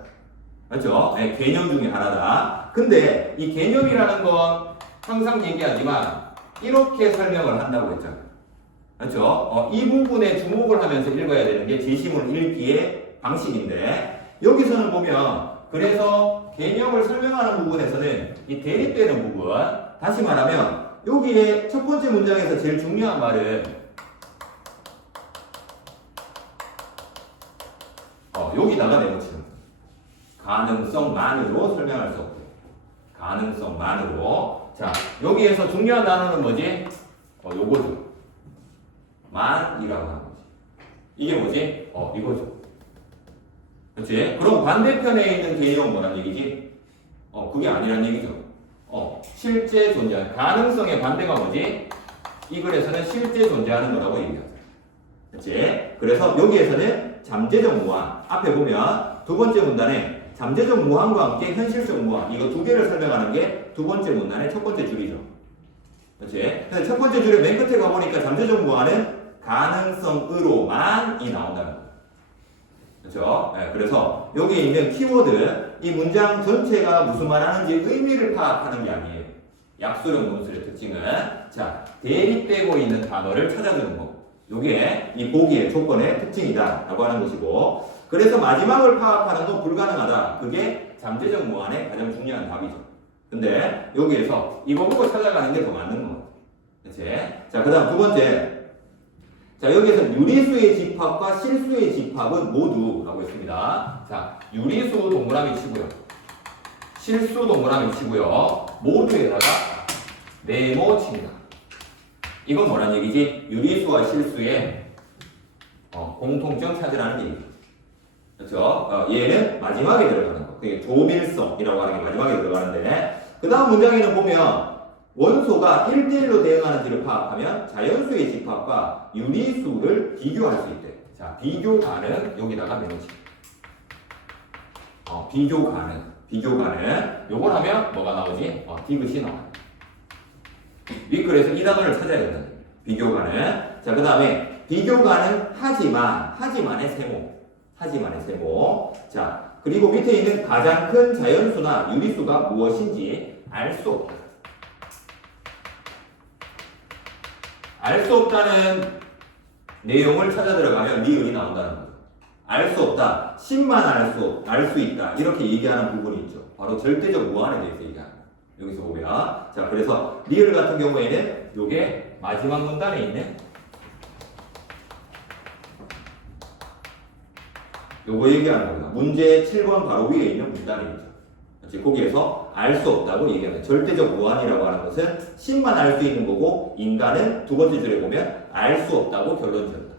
그렇죠? 네, 개념 중에 하나다. 근데 이 개념이라는 건 항상 얘기하지만 이렇게 설명을 한다고 했잖아. 그렇죠? 이 부분에 주목을 하면서 읽어야 되는 게 제시문 읽기의 방식인데 여기서는 보면 그래서 개념을 설명하는 부분에서는 이 대립되는 부분 다시 말하면 여기에 첫 번째 문장에서 제일 중요한 말은 여기다가 내놓치는 가능성만으로 설명할 수 없대. 가능성만으로. 자, 여기에서 중요한 단어는 뭐지? 요거죠. 만이라고 하는 거지. 이게 뭐지? 이거죠. 그렇지? 그럼 반대편에 있는 개념은 뭐란 얘기지? 그게 아니란 얘기죠. 실제 존재하는 가능성의 반대가 뭐지? 이 글에서는 실제 존재하는 거라고 얘기하죠. 그렇지? 그래서 여기에서는 잠재적 무한 앞에 보면 두 번째 문단에 잠재적 무한과 함께 현실적 무한 이거 두 개를 설명하는 게 두 번째 문단의 첫 번째 줄이죠. 그렇지? 그래서 첫 번째 줄에 맨 끝에 가보니까 잠재적 무한은 가능성으로만이 나온다는 거예요. 그렇죠? 네, 그래서 여기에 있는 키워드 이 문장 전체가 무슨 말 하는지 의미를 파악하는 게 아니에요. 약수령 문술의 특징은 자, 대립되고 있는 단어를 찾아주는 거. 요게 이 보기의 조건의 특징이다 라고 하는 것이고 그래서 마지막을 파악하는 건 불가능하다. 그게 잠재적 무한의 가장 중요한 답이죠. 근데 여기에서 이거 보고 찾아가는 게 더 맞는 것 같아요. 그치? 자, 그 다음 두 번째. 자, 여기에서 유리수의 집합과 실수의 집합은 모두 라고 했습니다. 자, 유리수 동그라미 치고요. 실수 동그라미 치고요. 모두에다가 네모 칩니다. 이건 뭐란 얘기지? 유리수와 실수의 공통점 찾으라는 얘기죠. 그렇죠? 얘는 마지막에 들어가는 거. 그게 조밀성이라고 하는 게 마지막에 들어가는데 그 다음 문장에는 보면 원소가 1대1로 대응하는지를 파악하면 자연수의 집합과 유리수를 비교할 수 있대. 자, 비교 가능 여기다가 메모지. 비교 가능. 요걸 하면 뭐가 나오지? 디귿이 나와. 윗글에서 이 단어를 찾아야 된다. 비교 가능. 자, 그 다음에 비교 가능 하지만의 세모. 자, 그리고 밑에 있는 가장 큰 자연수나 유리수가 무엇인지 알 수 없다. 알 수 없다는 내용을 찾아 들어가면 리을이 나온다는 거죠. 알 수 없다. 10만 알 수 있다. 이렇게 얘기하는 부분이 있죠. 바로 절대적 무한에 대해서 얘기하는 거예요. 여기서 보면. 자, 그래서 리을 같은 경우에는 요게 마지막 문단에 있는 요거 얘기하는 겁니다. 문제 7번 바로 위에 있는 문단이죠. 거기에서 알 수 없다고 얘기하는 절대적 무한이라고 하는 것은 10만 알 수 있는 거고 인간은 두 번째 줄에 보면 알 수 없다고 결론 지었다.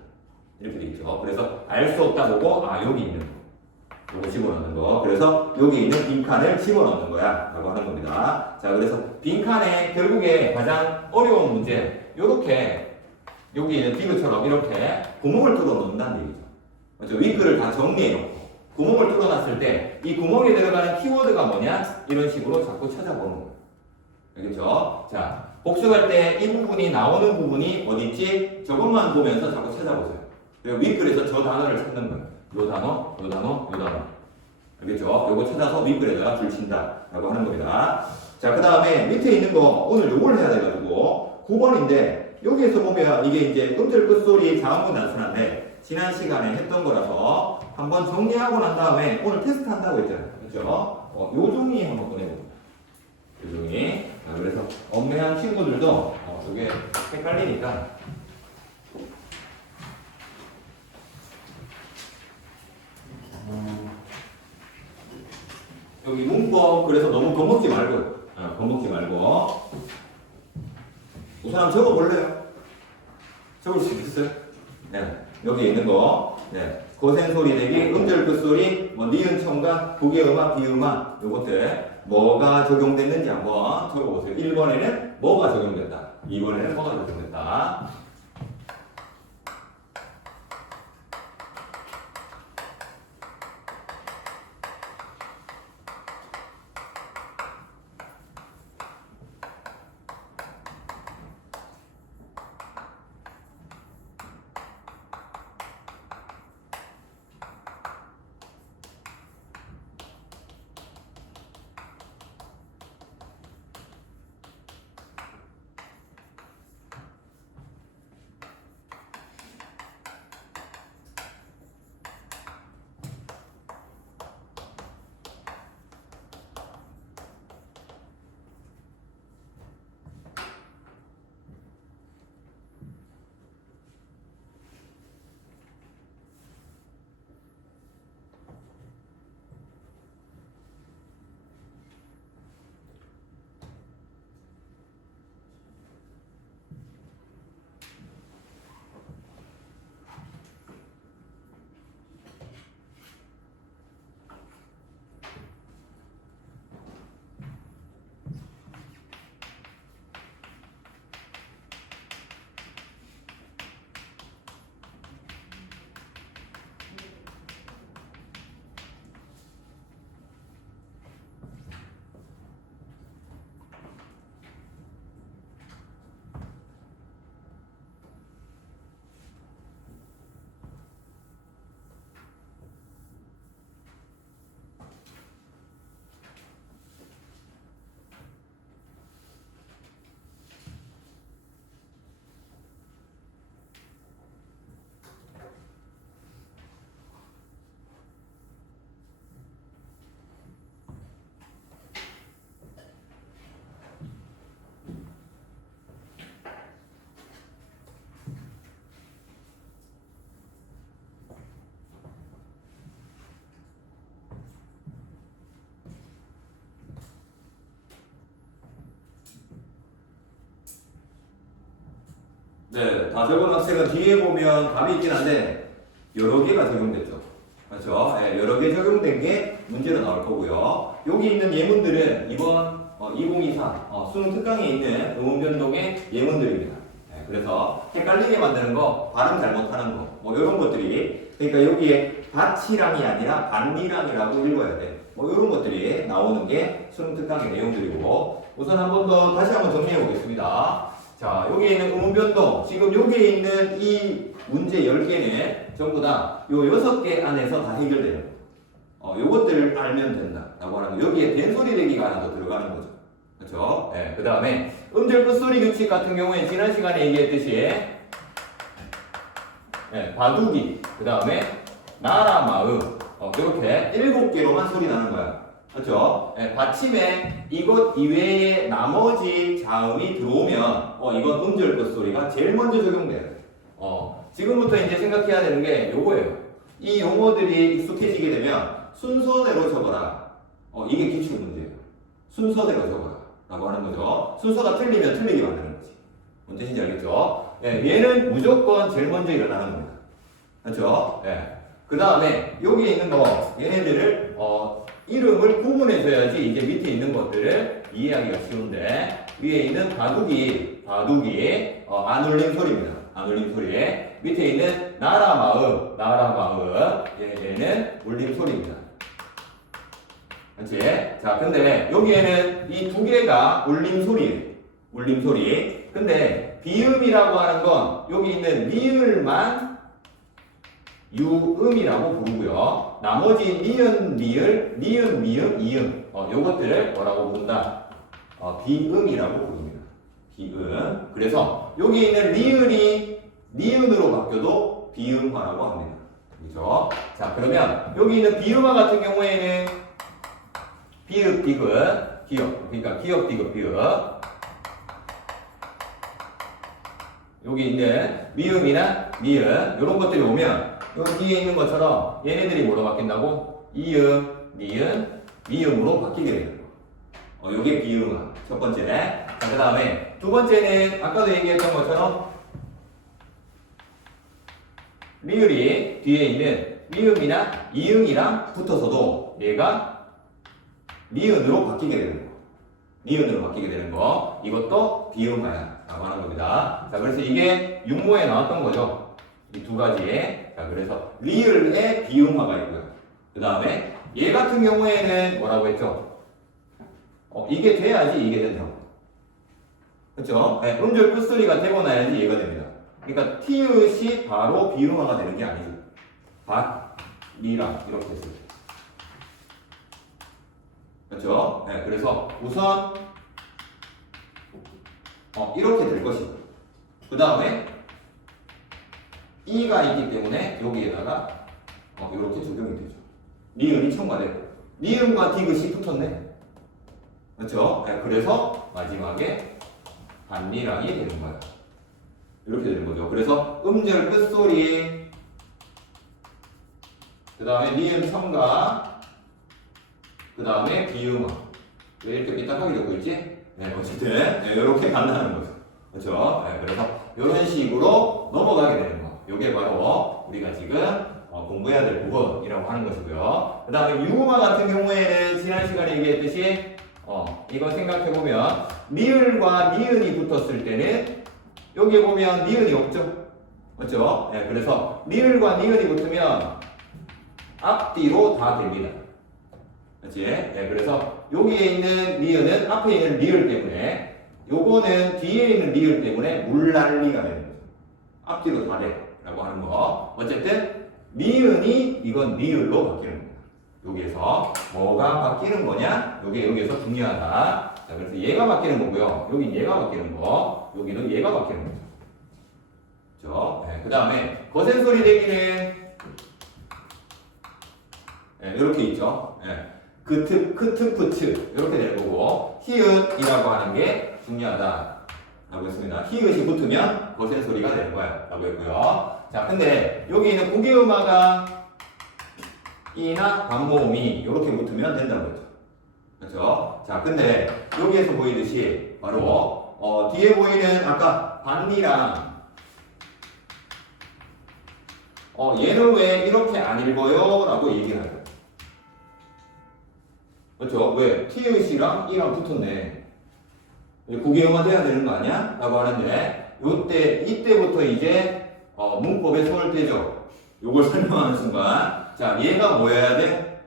이렇게 돼 있죠. 그래서 알 수 없다 보고 여기 있는 거. 요거 집어넣는 거. 그래서 여기 있는 빈칸을 집어넣는 거야. 라고 하는 겁니다. 자, 그래서 빈칸에 결국에 가장 어려운 문제 요렇게 여기 있는 디귿처럼 이렇게 구멍을 뚫어 놓는다는 얘기죠. 그렇죠? 윗글을 다 정리해 놓고 구멍을 뚫어놨을 때 이 구멍에 들어가는 키워드가 뭐냐? 이런 식으로 자꾸 찾아보는 거예요. 알겠죠? 자, 복습할 때 이 부분이 나오는 부분이 어디 있지? 저것만 보면서 자꾸 찾아보세요. 그리고 윗글에서 저 단어를 찾는 거예요. 요 단어. 알겠죠? 요거 찾아서 윗글에다가 줄친다. 라고 하는 겁니다. 자, 그 다음에 밑에 있는 거 오늘 요걸 해야 돼가지고 9번인데 여기에서 보면 이게 이제 음절 끝소리 자음문 단순한데 지난 시간에 했던 거라서 한번 정리하고 난 다음에 오늘 테스트 한다고 했잖아요. 그렇죠? 요종이 한번 보내봅니다. 요종이. 그래서 엄매한 친구들도 저게 헷갈리니까 여기 문법 그래서 너무 겁먹지 말고 우선 한번 적어볼래요? 적을 수 있겠어요? 네. 여기 있는 거, 네. 거센 소리 내기, 음절 끝소리, 니은 청각, 부기음악, 비음악, 요것들 뭐가 적용됐는지 한번 적어보세요. 1번에는 뭐가 적용됐다. 2번에는 뭐가 적용됐다. 네, 다 적은 학생은 뒤에 보면 답이 있긴 한데 여러 개가 적용됐죠. 그렇죠? 네, 여러 개 적용된 게 문제로 나올 거고요. 여기 있는 예문들은 이번 2024 수능 특강에 있는 음운변동의 예문들입니다. 네, 그래서 헷갈리게 만드는 거, 발음 잘못하는 거, 뭐 이런 것들이, 그러니까 여기에 밭이랑이 아니라 반리랑이라고 읽어야 돼. 뭐 이런 것들이 나오는 게 수능 특강의 내용들이고, 우선 한 번 더 다시 한번 정리해 보겠습니다. 자, 여기에 있는 음운변동, 지금 여기에 있는 이 문제 10개는 전부 다 요 6개 안에서 다 해결되는 거. 요것들을 알면 된다라고 하는 거. 여기에 된소리 대기가 하나 더 들어가는 거죠. 그렇죠? 네, 그 다음에 음절 끝소리 규칙 같은 경우에 지난 시간에 얘기했듯이 바둑이, 그 다음에 나라, 마음, 이렇게 7개로만 소리 나는 거야. 그렇죠? 받침에 이것 이외에 나머지 자음이 들어오면 이건 음절 끝소리가 제일 먼저 적용돼요. 지금부터 이제 생각해야 되는 게 요거예요. 이 용어들이 익숙해지게 되면 순서대로 적어라. 이게 기출 문제예요. 순서대로 적어라 라고 하는 거죠. 순서가 틀리면 틀리게 만드는 거지. 뭔 뜻인지 알겠죠? 얘는 무조건 제일 먼저 일어나는 겁니다. 그렇죠? 그 다음에 여기에 있는 거 얘네들을 이름을 구분해줘야지 이제 밑에 있는 것들을 이해하기가 쉬운데, 위에 있는 바둑이 안 울림 소리입니다. 안 울림 소리. 밑에 있는 나라 마음 얘는 울림 소리입니다. 그렇지? 자, 근데 여기에는 이 두 개가 울림 소리예요. 울림 소리. 근데 비음이라고 하는 건 여기 있는 리을만 유음이라고 부르고요. 나머지 니은, 리을, 니은, 미음, 이음 요것들을 뭐라고 부른다? 비음이라고 부릅니다. 비음. 그래서 여기 있는 리을이 니은으로 바뀌어도 비음화라고 합니다. 그렇죠? 자, 그러면 여기 있는 비음화 같은 경우에는 비읍, 디귿, 기역. 그러니까 기역, 디귿, 비읍. 여기 있는 미음이나 니은 이런 것들이 오면 여기 뒤에 있는 것처럼 얘네들이 뭐로 바뀐다고? 이음, 니은, 미음으로 바뀌게 되는 거. 요게 비음화. 첫 번째. 자, 그 다음에 두 번째는 아까도 얘기했던 것처럼 리을이 뒤에 있는 미음이나 이응이랑 붙어서도 얘가 니은으로 바뀌게 되는 거. 니은으로 바뀌게 되는 거. 이것도 비음화야 라고 하는 겁니다. 자, 그래서 이게 육모에 나왔던 거죠. 이 두 가지. 자, 그래서 리을에 비음화가 있고요. 그 다음에 얘 같은 경우에는 뭐라고 했죠? 이게 돼야지 이게 된다고. 그렇죠? 음절 끝소리가 되고 나야지 얘가 됩니다. 그러니까 티읕이 바로 비음화가 되는 게 아니죠. 리랑 이렇게 했어요. 그렇죠? 그래서 우선 이렇게 될 것이고, 그 다음에 이가 있기 때문에 여기에다가 이렇게 적용이 되죠. 니은이 첨가되고 니은과 디귿이 붙었네. 그렇죠? 그래서 마지막에 반리랑이 되는 거야. 이렇게 되는 거죠. 그래서 음절 끝소리, 그 다음에 니은 첨가, 그 다음에 비음화. 왜 이렇게 삐딱하게 적고 있지? 어쨌든 이렇게 간다는 거죠. 그렇죠? 그래서 이런 식으로 넘어가게 되는 거. 이게 바로 우리가 지금 공부해야 될 부분이라고 하는 것이고요. 그 다음에 유음화 같은 경우에는 지난 시간에 얘기했듯이 이거 생각해보면 리을과 니은이 붙었을 때는 여기에 보면 니은이 없죠? 맞죠? 그래서 리을과 니은이 붙으면 앞뒤로 다 됩니다. 그렇지? 그래서 여기에 있는 니은은 앞에 있는 리을 때문에, 요거는 뒤에 있는 리을 때문에 물난리가 되는 거죠. 앞뒤로 다 돼. 라고 하는 거. 어쨌든 니은이 이건 리을로 바뀌는 겁니다. 여기에서 뭐가 바뀌는 거냐? 여기에서 중요하다. 자, 그래서 얘가 바뀌는 거고요. 여기 얘가 바뀌는 거. 여기는 얘가 바뀌는 거죠. 그렇죠? 그 다음에 거센 소리 내기는 이렇게 있죠. 크트프츠 이렇게 될 거고, 히읗이라고 하는 게 중요하다 라고 했습니다. 히읗이 붙으면 거센 소리가 되는 거야 라고 했고요. 자, 근데 여기 있는 고개음화가 이나 반모음이 이렇게 붙으면 된다고 했죠. 그렇죠? 자, 근데 여기에서 보이듯이 바로 뒤에 보이는 아까 반리랑 얘는 왜 이렇게 안 읽어요? 라고 얘기를 해요. 그렇죠? 왜? T의시랑 E랑 붙었네. 구개형화 돼야 되는 거 아니야? 라고 하는데 이때부터 이제 문법의 손을 떼죠. 요걸 설명하는 순간 자 얘가 뭐여야 돼?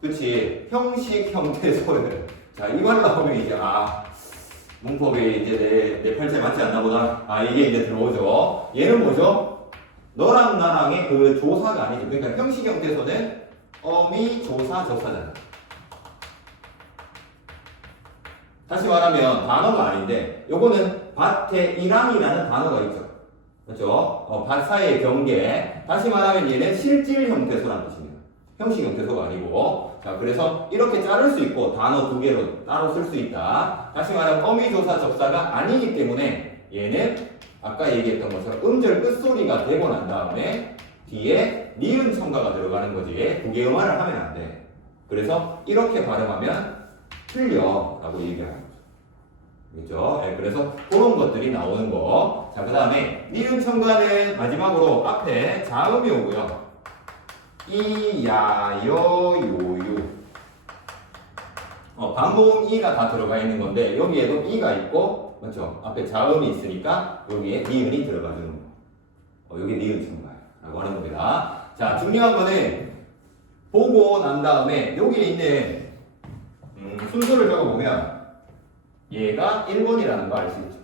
그치? 형식 형태 소열. 자 이걸 나오면 이제 문법이 이제 내 팔자에 맞지 않나 보다. 이게 이제 들어오죠. 얘는 뭐죠? 너랑 나랑의 그 조사가 아니죠. 그러니까 형식 형태소는 어미, 조사, 접사잖아. 다시 말하면 단어가 아닌데 요거는 밭에이랑이라는 단어가 있죠. 그렇죠? 밭 사이의 경계. 다시 말하면 얘는 실질 형태소라는 뜻입니다. 형식 형태소가 아니고. 자, 그래서 이렇게 자를 수 있고 단어 두 개로 따로 쓸 수 있다. 다시 말하면 어미, 조사, 접사가 아니기 때문에 얘는 아까 얘기했던 것처럼 음절 끝소리가 되고 난 다음에 뒤에 니은 첨가가 들어가는 거지. 구개음화를 하면 안 돼. 그래서 이렇게 발음하면 틀려 라고 얘기하는 거죠. 그렇죠? 네, 그래서 그런 것들이 나오는 거. 자, 그 다음에 니은 첨가는 마지막으로 앞에 자음이 오고요. 이, 야, 여, 요, 유. 반모음 이가 다 들어가 있는 건데 여기에도 이가 있고, 그렇죠? 앞에 자음이 있으니까 여기에 니은이 들어가 주는 거. 여기 니은 첨가라고 하는 겁니다. 자, 중요한 거는 보고 난 다음에 여기에 있는 순서를 적어보면 얘가 1번이라는 거 알 수 있죠?